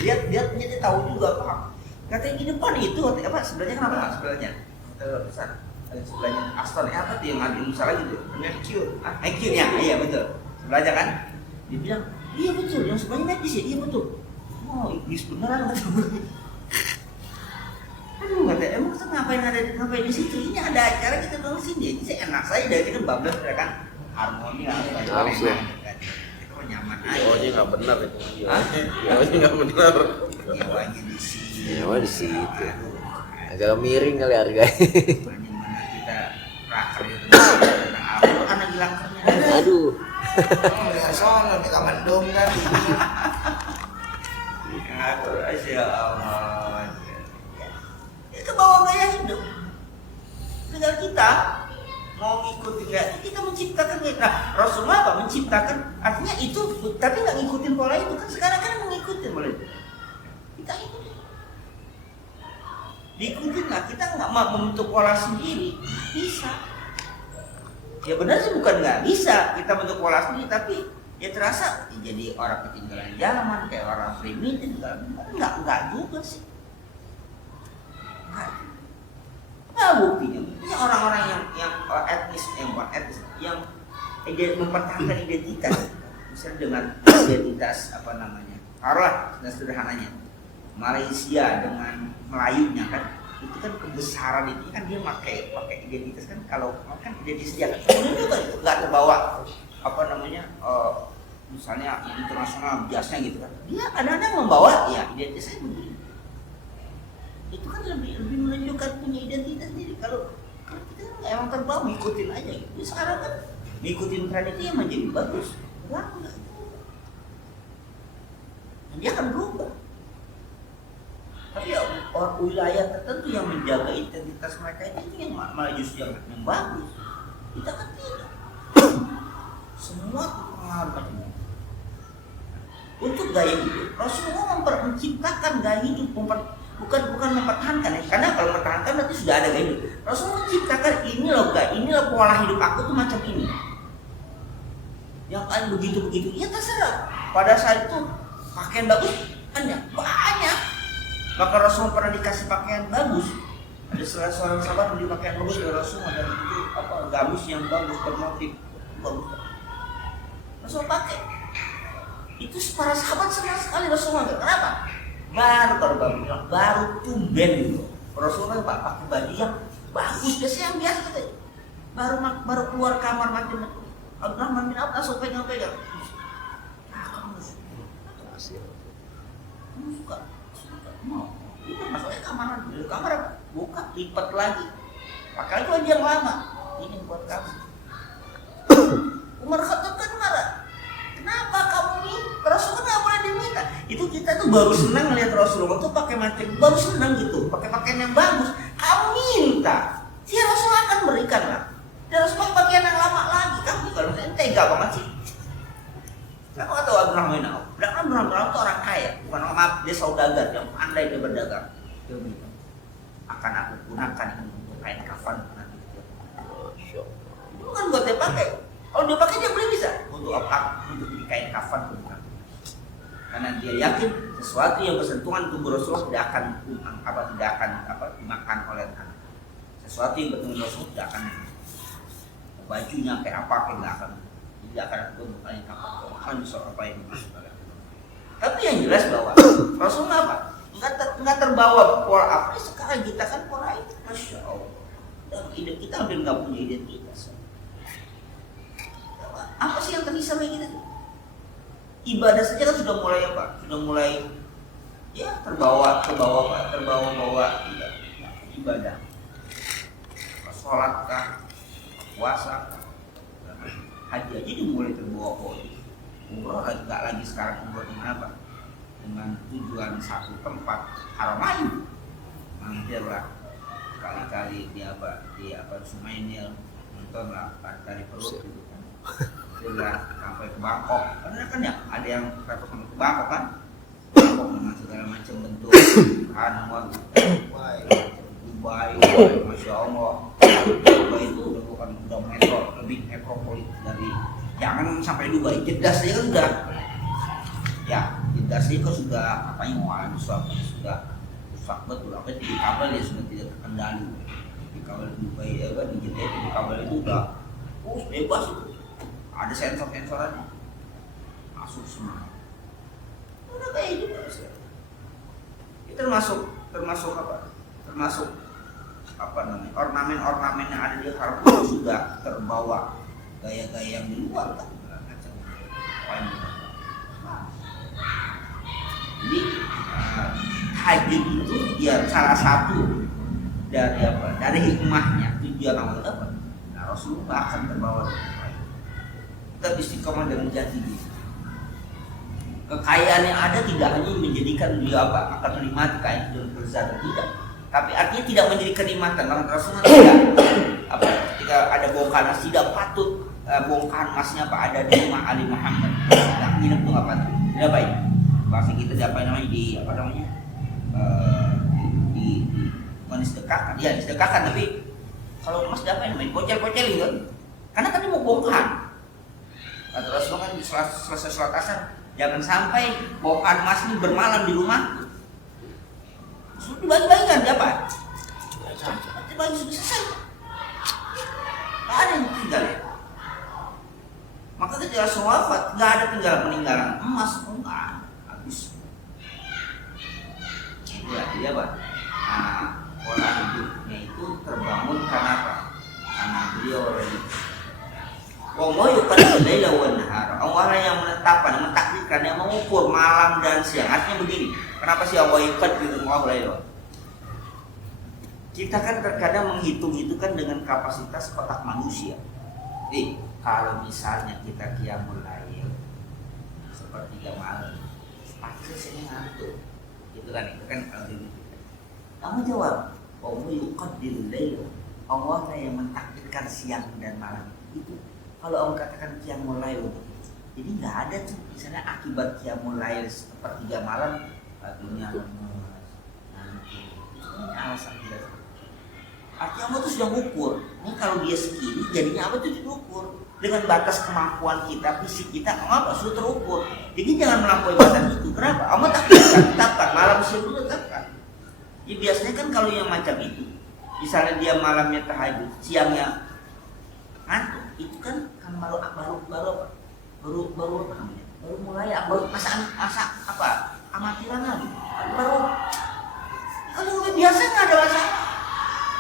Dia tahu juga paham. Katanya di depan itu hotel apa? Sebelahnya kenapa mas? Sebelahnya hotel besar. Sebelahnya Aston apa tuh yang ada salah gitu? IQ. IQ ya, iya betul. Sebelahnya kan? Dia bilang, iya betul, yang sebelahnya medis ya, iya betul. Oh, iblis beneran kata. Aduh, kata, emang kita ngapain di situ? Ini ada acara kita dong sini. Ini saya enak saya dari kita bablas ya kan harmoni lah, harus ya. Kita mah nyaman aja. Nyawanya nggak benar itu. Nyawanya nggak benar. Nyawanya di sini. Nyewa di situ. Agak miring kali harganya. Mana kita raker itu. Nah, anak hilang kerja. Aduh. Oh, ya sono di Kamandung kan. Ngatur aja Allah. Itu bawa gaya hidup. Tinggal kita mau ngikutin gaya, kita menciptakan gaya. Nah, Rasulullah apa? Menciptakan, artinya itu, tapi nggak ngikutin pola itu kan sekarang kan mengikutin pola itu. Kita ikutin. Diikutin lah, kita nggak mau membentuk pola sendiri, bisa. Ya benar sih bukan nggak bisa kita bentuk pola sendiri, tapi ya terasa ya jadi orang ketinggalan zaman kayak orang primitif nggak juga sih. Nggak buktinya orang-orang yang etnis yang mempertahankan identitas, misalnya dengan identitas apa namanya, taruhlah sederhananya Malaysia dengan Melayunya kan. Itu kan kebesaran itu kan dia pakai identitas kan, kalau kan identitas dia kan juga nggak terbawa apa namanya misalnya internasional biasanya gitu kan, dia kadang-kadang membawa ya identitasnya begini, itu kan lebih menunjukkan punya identitas sendiri. Kalau kita kan emang terbawa ngikutin aja gitu. Sekarang kan ngikutin tren itu yang menjadi bagus enggak, dan dia akan berubah. Tapi ya wilayah tertentu yang menjaga identitas mereka itu yang malah justru yang bagus. Kita kan tidak. Semua pengalaman untuk gaya hidup. Rasulullah menciptakan gaya hidup, bukan mempertahankan ya. Karena kalau mempertahankan berarti sudah ada gaya hidup. Rasulullah menciptakan ini loh pola hidup aku tuh macam ini. Yang kan begitu. Ya terserah. Pada saat itu pakaian bagus banyak. Maka Rasul pernah dikasih pakaian bagus. Ada salah seorang sahabat beli pakaian bagus dari Rasul, ada itu apa gamis yang bagus bermotif bagus. Rasul pakai. Itu para sahabat senang sekali Rasulullah. Kenapa? Baru tumben gitu. Rasulullah pakai baju yang bagus, biasanya yang biasa gitu. Baru keluar kamar macam Abdurrahman bin Auf langsung pegang-pegang. Kamu suka. Mau, ini masalahnya kamar buka, lipat lagi, pakai baju yang lama, ini buat kamu. Umar Khattab kan marah, kenapa kamu ini? Rasulullah nggak boleh diminta. Itu kita tuh baru senang lihat Rasulullah tuh pakai macam, baru senang gitu, pakai pakaian yang bagus. Kamu minta, si Rasulullah akan berikan lah. Dan Rasulullah pakaian yang lama lagi, kamu kalau misalnya tega banget sih. Kamu nggak tahu Abdurrahman bin Auf? Abdurrahman bin Auf itu orang kaya, bukan orang maaf, dia saudagar yang pandai dia berdagang. Dia bilang, akan aku gunakan ini untuk kain kafan nanti. Itu bukan buat dia pakai. Kalau dia pakai dia boleh bisa untuk apa? Untuk jadi kain kafan bukan. Karena dia yakin sesuatu yang bersentuhan tubuh Rasulullah tidak akan dimakan oleh anak. Sesuatu yang bertemu Rasul tidak akan bajunya kayak apa tidak akan. Tidak akan untuk kain kafan. Tapi yang jelas bahwa Rasulullah apa? Nggak terbawa pola apa? Sekarang kita kan pola itu, masya Allah. Dan hidup kita hampir nggak punya identitas. Apa sih yang tersisa lagi kita? Ibadah saja kan sudah mulai apa? Sudah mulai ya terbawa ibadah. Sholat kah? puasa, haji aja dimulai terbawa poli. Umroh nggak lagi sekarang umroh dengan apa? Dengan tujuan satu tempat haramain. Mampirlah kali-kali di Sumainil, nonton lah dari perut gitu kan. Sudah sampai ke Bangkok. Karena kan ya ada yang travel ke Bangkok kan. Bangkok dengan segala macam bentuk Hanoi, Dubai, Masya Allah. Dubai itu udah metro, lebih metropolit dari, jangan sampai Dubai, Jeddah saja kan sudah, ya Jeddah saja kan sudah katanya mau sudah rusak betul, apa di kabel ya sudah tidak terkendali. Di kabel Dubai ya kan, di Jeddah di kabel itu udah bebas itu, ada sensor-sensorannya, masuk semua. Udah kayak gitu sih. Itu termasuk apa namanya, ornamen-ornamen yang ada di haram itu sudah terbawa gaya-gaya yang di luar kan, jadi haji itu ya salah satu dari hikmahnya, tujuan awalnya apa? Nah, Rasulullah akan terbawa kita istiqomah dan menjadi diri. Kekayaan yang ada tidak hanya menjadikan dia akan menikmati kekayaan dan berzat, tidak, tapi artinya tidak menjadi kenikmatan. Bang Rasulullah tidak ketika ada bongkahan emas tidak patut bongkahan emasnya ada di rumah Ali Muhammad. Nah, nginep itu nggak patut. Tidak baik. Bahasa kita di disedekahkan, ya disedekahkan, tapi kalau emas diapain? Main pocel-pocel gitu. Karena tadi mau bongkahan. Kata Rasulullah kan selesai sholat asar, jangan sampai bongkahan emas ini bermalam di rumah. Sudah dibagi-bagikan, siapa? Dibagi sudah selesai. Gak ada yang tinggal ya. Maka ketika Rasul wafat, gak ada tinggal peninggalan emas, enggak, habis. Jadi apa? Nah, pola hidupnya itu terbangun karena apa? Karena beliau wa ma yuqaddiru laila wan nahar. Allah yang menetapkan, mentakdirkan, yang mengukur malam dan siang. Artinya begini, kenapa sih Allah yuqaddiru laila? Kita kan terkadang menghitung itu kan dengan kapasitas otak manusia. Jadi kalau misalnya kita qiyamul lail sepertiga malam, pasti saya ngantuk. Itu kan kalau gitu. Kamu jawab, wa ma yuqaddiru laila. Allah yang mentakdirkan siang dan malam itu. Kalau Allah katakan qiyamul lail, jadi nggak ada tuh misalnya akibat qiyamul lail sepertiga malam dunia lemes, nanti itu alasan tidak. Artinya Allah tuh sudah mengukur. Ini kalau dia segini, jadinya apa tuh diukur dengan batas kemampuan kita, fisik kita, apa sudah terukur. Jadi jangan melampaui batas itu. Kenapa? Allah tetapkan malam siang itu tetapkan. Ya biasanya kan kalau yang macam itu, misalnya dia malamnya tahajud, siangnya ngantuk, itu kan baru apa namanya? Baru mulai masa apa? Amatiran lagi. Baru kalau udah biasa nggak ada masalah.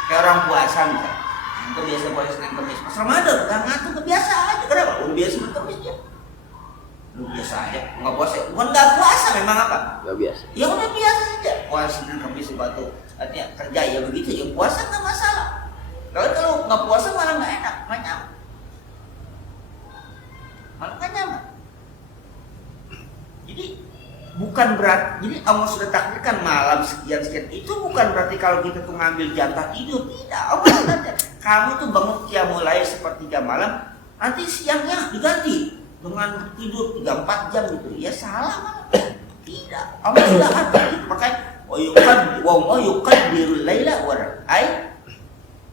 Kayak orang puasa misalnya, kita biasa puasa Senin Kamis, pas Ramadan nggak ngantuk, biasa aja. Kenapa? Udah biasa Senin Kamis dia. Lu biasa aja, nggak puasa. Bukan nggak puasa, memang apa? Nggak biasa. Ya udah biasa saja. Puasa Senin Kamis batu, artinya kerja ya begitu. Ya puasa nggak masalah. Kalau nggak puasa malah nggak enak, nggak nyaman. Malah nggak nyaman. Jadi bukan berarti, jadi Allah sudah takdirkan malam sekian itu bukan berarti kalau kita tuh ngambil jatah tidur, tidak. Allah sudah kamu tuh bangun qiyamul lail sepertiga malam, nanti siangnya diganti dengan tidur 3-4 jam gitu. Ya salah malah. Tidak. Allah sudah ada gitu. Makanya wa ma yuqaddirul laila wa ay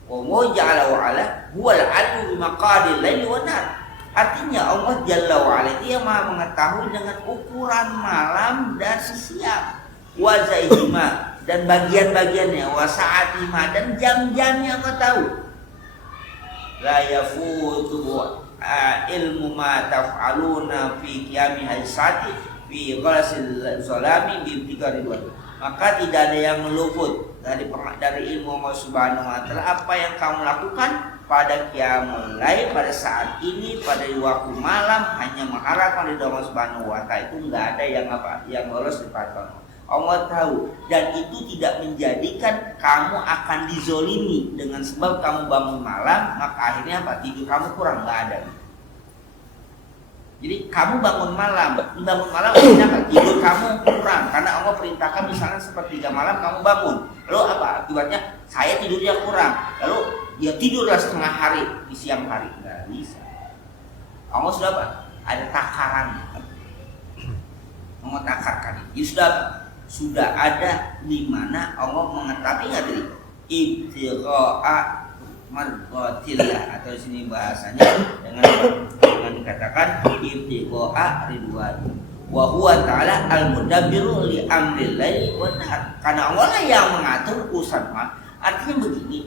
wa ma ja'ala wa ala huwal alim bimaqadil laili wan nahar. Artinya Allah Jalla wa'ala dia maha mengetahui dengan ukuran malam dan siang, wa zaihima dan bagian-bagiannya, wa sa'atima dan jam-jamnya Allah tahu. La yafutu ilmu ma taf'aluna fi qiyami haisati fi ghalasil zalami bi ibtiqaridwan. Maka tidak ada yang meluput dari ilmu Allah Subhanahu wa taala apa yang kamu lakukan pada qiyamul lail pada saat ini, pada waktu malam, hanya mengharapkan ridha Allah Subhanahu wa taala. Itu enggak ada yang lolos di depan Allah. Allah tahu, dan itu tidak menjadikan kamu akan dizolimi dengan sebab kamu bangun malam, maka akhirnya apa? Tidur kamu kurang, nggak ada. Jadi kamu bangun malam akhirnya apa? Tidur kamu kurang, karena Allah perintahkan misalnya sepertiga malam kamu bangun, lalu apa akibatnya? Saya tidurnya kurang, lalu ya tidurlah setengah hari di siang hari, nggak bisa. Allah sudah apa? Ada takarannya, mengetakarkan itu. Sudah ada di mana Allah mengetahui nggak tadi? Ibtigha'a mardatillah, atau di sini bahasanya dengan dikatakan ibtigha'a ridwan. Wa huwa ta'ala al-mudabbiru li amril laili wan nahar. Karena Allah lah yang mengatur urusan malam. Artinya begini,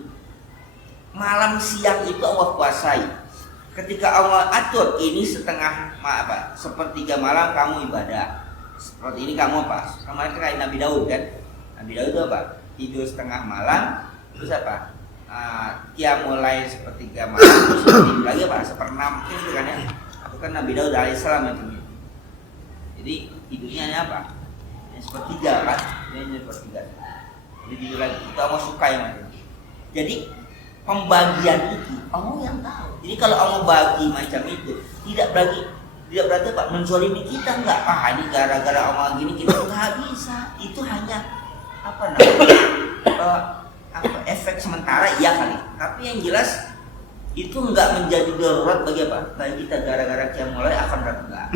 malam siang itu Allah kuasai. Ketika Allah atur ini sepertiga malam kamu ibadah. Seperti ini kamu apa? Kemarin kayak Nabi Daud kan? Nabi Daud itu apa? Tidur setengah malam, terus apa? Mulai sepertiga malam, terus tidur lagi apa? Seperenam itu kan ya? Itu kan Nabi Daud alaihissalam itu. Jadi tidurnya apa? Sepertiga kan? Ini sepertiga. Jadi tidur lagi. Itu Allah suka yang macam. Jadi pembagian itu Allah yang tahu. Jadi kalau Allah bagi macam itu, tidak berarti Pak menzolimi kita, enggak. Ini gara-gara Allah gini kita nggak bisa. Itu hanya efek sementara iya kali. Tapi yang jelas itu enggak menjadi darurat bagi apa? Bagi kita gara-gara kita mulai akan enggak.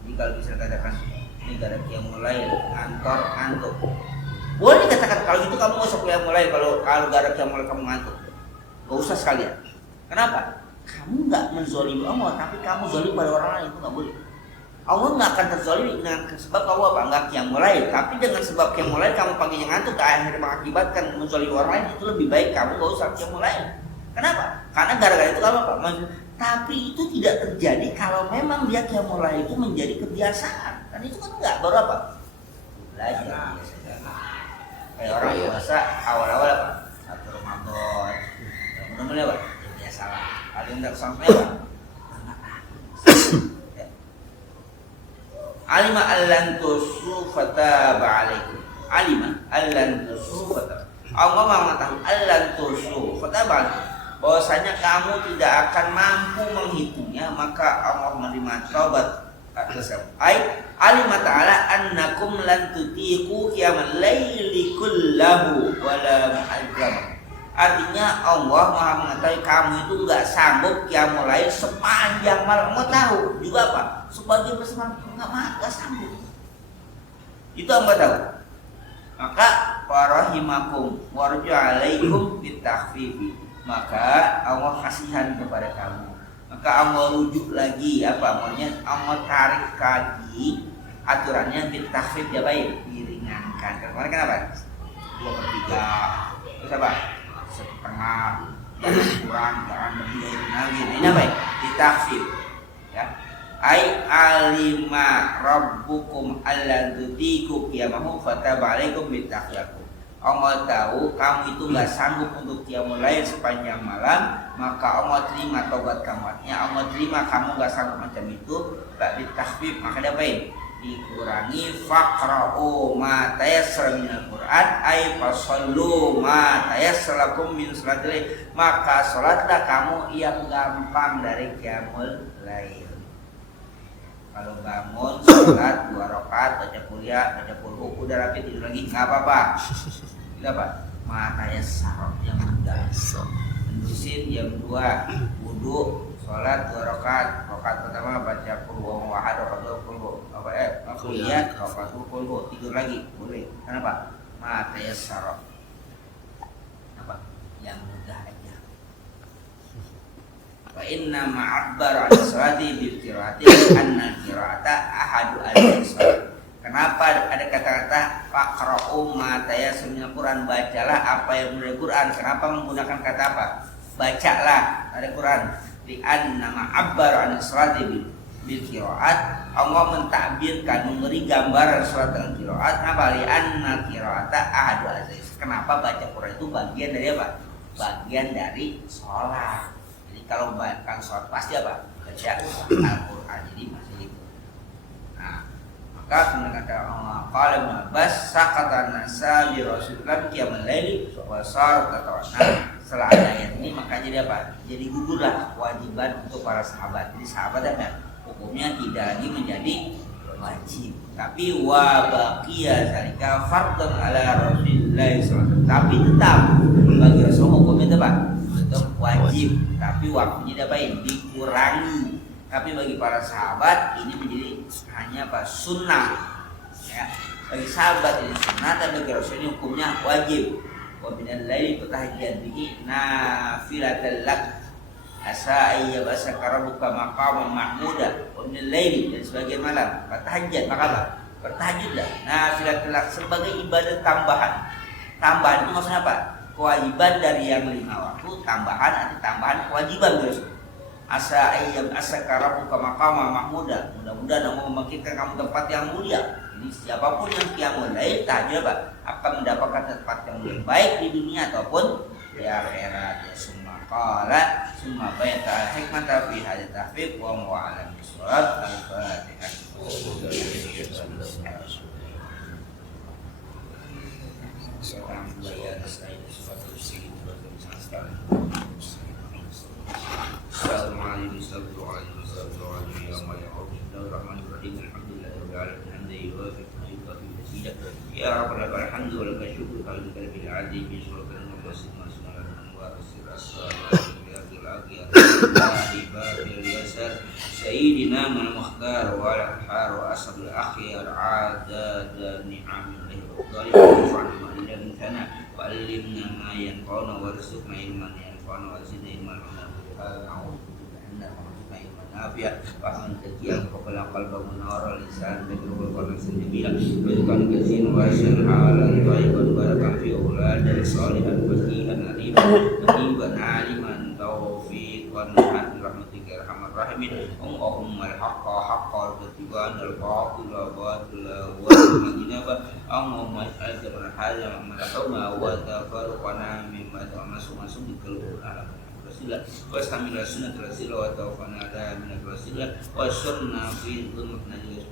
Jadi kalau bisa katakan ini gara-gara kita mulai ngantuk. Boleh dikatakan kalau gitu kamu nggak usah kuliah mulai, kalau gara-gara kita mulai kamu ngantuk. Gak usah sekalian. Kenapa? Kamu nggak menzolimi Allah, tapi kamu zolim pada orang lain, itu nggak boleh. Allah nggak akan terzolimi dengan sebab kamu apa? Nggak mulai, tapi dengan sebab mulai kamu paginya ngantuk, akhirnya mengakibatkan menzolimi orang lain, itu lebih baik kamu nggak usah mulai. Kenapa? Karena gara-gara itu kamu apa? Tapi itu tidak terjadi kalau memang dia mulai itu menjadi kebiasaan. Kan itu kan nggak, baru apa? Belajar. Kayak orang puasa awal-awal apa? Satu Ramadan, kemudian apa? Biasalah. Ada yang tidak sampai apa? Alima allan tusu fataba alaikum. Alima allan tusu fataba. Allah mengatakan allan tusu fataba alaikum, bahwasanya kamu tidak akan mampu menghitungnya, maka Allah menerima taubat atas kamu. Alima ta'ala annakum lan tutiqu qiyamal laili kullahu wala mu'adzam. Artinya Allah Maha mengetahui kamu itu enggak sanggup qiyamul lail sepanjang malam. Allah tahu juga apa? Sebagian besar enggak sanggup. Itu Allah tahu. Maka warahimakum warju alaikum bitakhfifi. Maka Allah kasihan kepada kamu. Maka Allah rujuk lagi apa namanya? Allah tarik lagi aturannya bitakhfif, ya baik, diringankan. Kemarin kenapa? 2/3. Terus apa? Setengah, kurang, jangan lebih dari lagi. Ini apa ya? Ditakhfif, ya. Alima rabbukum allan tutiku qiyamahu fataba alaikum bitakhyakum. Allah tahu kamu itu nggak sanggup untuk qiyamul lail sepanjang malam, maka Allah terima taubat kamu. Artinya Allah terima kamu nggak sanggup macam itu, tak ditakhfif, maka dia apa ya? Dikurangi. Faqra'u ma tayassara minal Qur'an ay fasallu ma tayassara lakum min salatil, maka salatlah kamu yang gampang dari qiyamul lail. Kalau bangun salat 2 rakaat, baca kuliah, baca qul udah rapi, tidur lagi enggak apa-apa. Tidak apa? Ma tayassara yang mudah. Mendusin jam 2 wudu, salat 2 rakaat. Rakaat pertama baca qul huwallahu ahad, rakaat kedua kuliah, rakaat kedua tidur lagi, boleh. Kenapa? Ma tayassara. Apa? Yang mudah aja. Wa inna ma'abbar al-salati bil-qira'ati anna qira'ata ahadu al-salat. Kenapa ada kata-kata faqra'u ma tayassara minal Qur'an, bacalah apa yang dari Quran. Kenapa menggunakan kata apa? Bacalah ada Quran. Di anna ma'abbar al-salati bil-qira'at, Allah mentakbirkan, memberi gambaran salat dengan qira'at. Kenapa? Li anna qira'ata ahadu al-salat. Kenapa baca Quran itu bagian dari apa? Bagian dari sholat. Kalau membayangkan sholat pasti apa? Baca Al-Quran. Jadi masih itu. Nah, maka Maka kata Allah qala Ibnu Abbas sakatan nasa bi Rasulullah qiyamul laili wa sarat tatawana. Setelah ayat ini maka jadi apa? Jadi gugurlah kewajiban untuk para sahabat. Jadi sahabat apa? Hukumnya tidak lagi menjadi wajib. Tapi wa baqiya zalika fardun ala Rasulillah sallallahu. Tapi tetap bagi Rasul hukumnya tetap tetap wajib. Tapi waktunya diapain? Dikurangi. Tapi bagi para sahabat ini menjadi hanya apa? Sunnah. Ya. Bagi sahabat ini sunnah, tapi bagi Rasul ini hukumnya wajib. Wa minal laili fatahajjad bihi nafilatan lak asa ayyabasa karabuka maqaman mahmuda. Wa minal laili, dan sebagian malam fatahajjad, maka apa? Bertahajudlah nafilatan lak sebagai ibadah tambahan. Tambahan itu maksudnya apa? Kewajiban dari yang 5 waktu, tambahan atau tambahan kewajiban terus. Asa ayyab asa karabuka maqaman mahmuda. Mudah-mudahan Allah membangkitkan kamu tempat yang mulia. Jadi siapapun yang qiyamul lail tahajud apa? Akan mendapatkan tempat yang lebih baik di dunia ataupun di akhirat. Ya summa qala summa bayata hikmata fi hadits tahfiq wa mu'alam surat al-Fatihah. Ya Rabbal hamdu wa lakal syukru kal bil adi bi suratil muqaddas masnal anwar sirasal bil aqiyat bil yasar sayyidina man mukhtar wa al-har wa ashabul akhir adad ni'am lillahi wa allimna sana wa allimna ma yanfa'una wa rizqna ilman yanfa'una wa zidna ilman Afia, bahkan kekian kepala kalbu menara lisan berubah warna sendiri. Bukan kesin wasan halal baikun barakan fi ulad dan salihan bagian alim ketiban aliman taufiq wa nahad rahmatika arhamar rahimin. Allahumma al-haqqa haqqal ketiban al-batila batila wa madinaba. Allahumma ajran halam marhuma wa tafarqana mimma masuk di Al-Qur'an. Wastamila sunnah Rasulullah wa tawfana ala min Rasulullah wa sunna fi dhunubna juz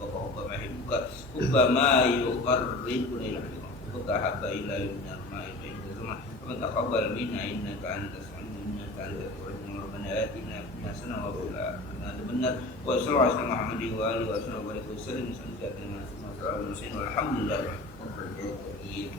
wa mahibbuka ubbama yuqarribu ila al-haqqa habba ila al-nar ma yuzma wa taqabbal minna innaka antas innaka antal rahimur rabbana atina fid hasanah wa qul benar wa sallallahu alaihi Muhammad wa alihi wa sallam wa sallam alhamdulillah rabbil alamin.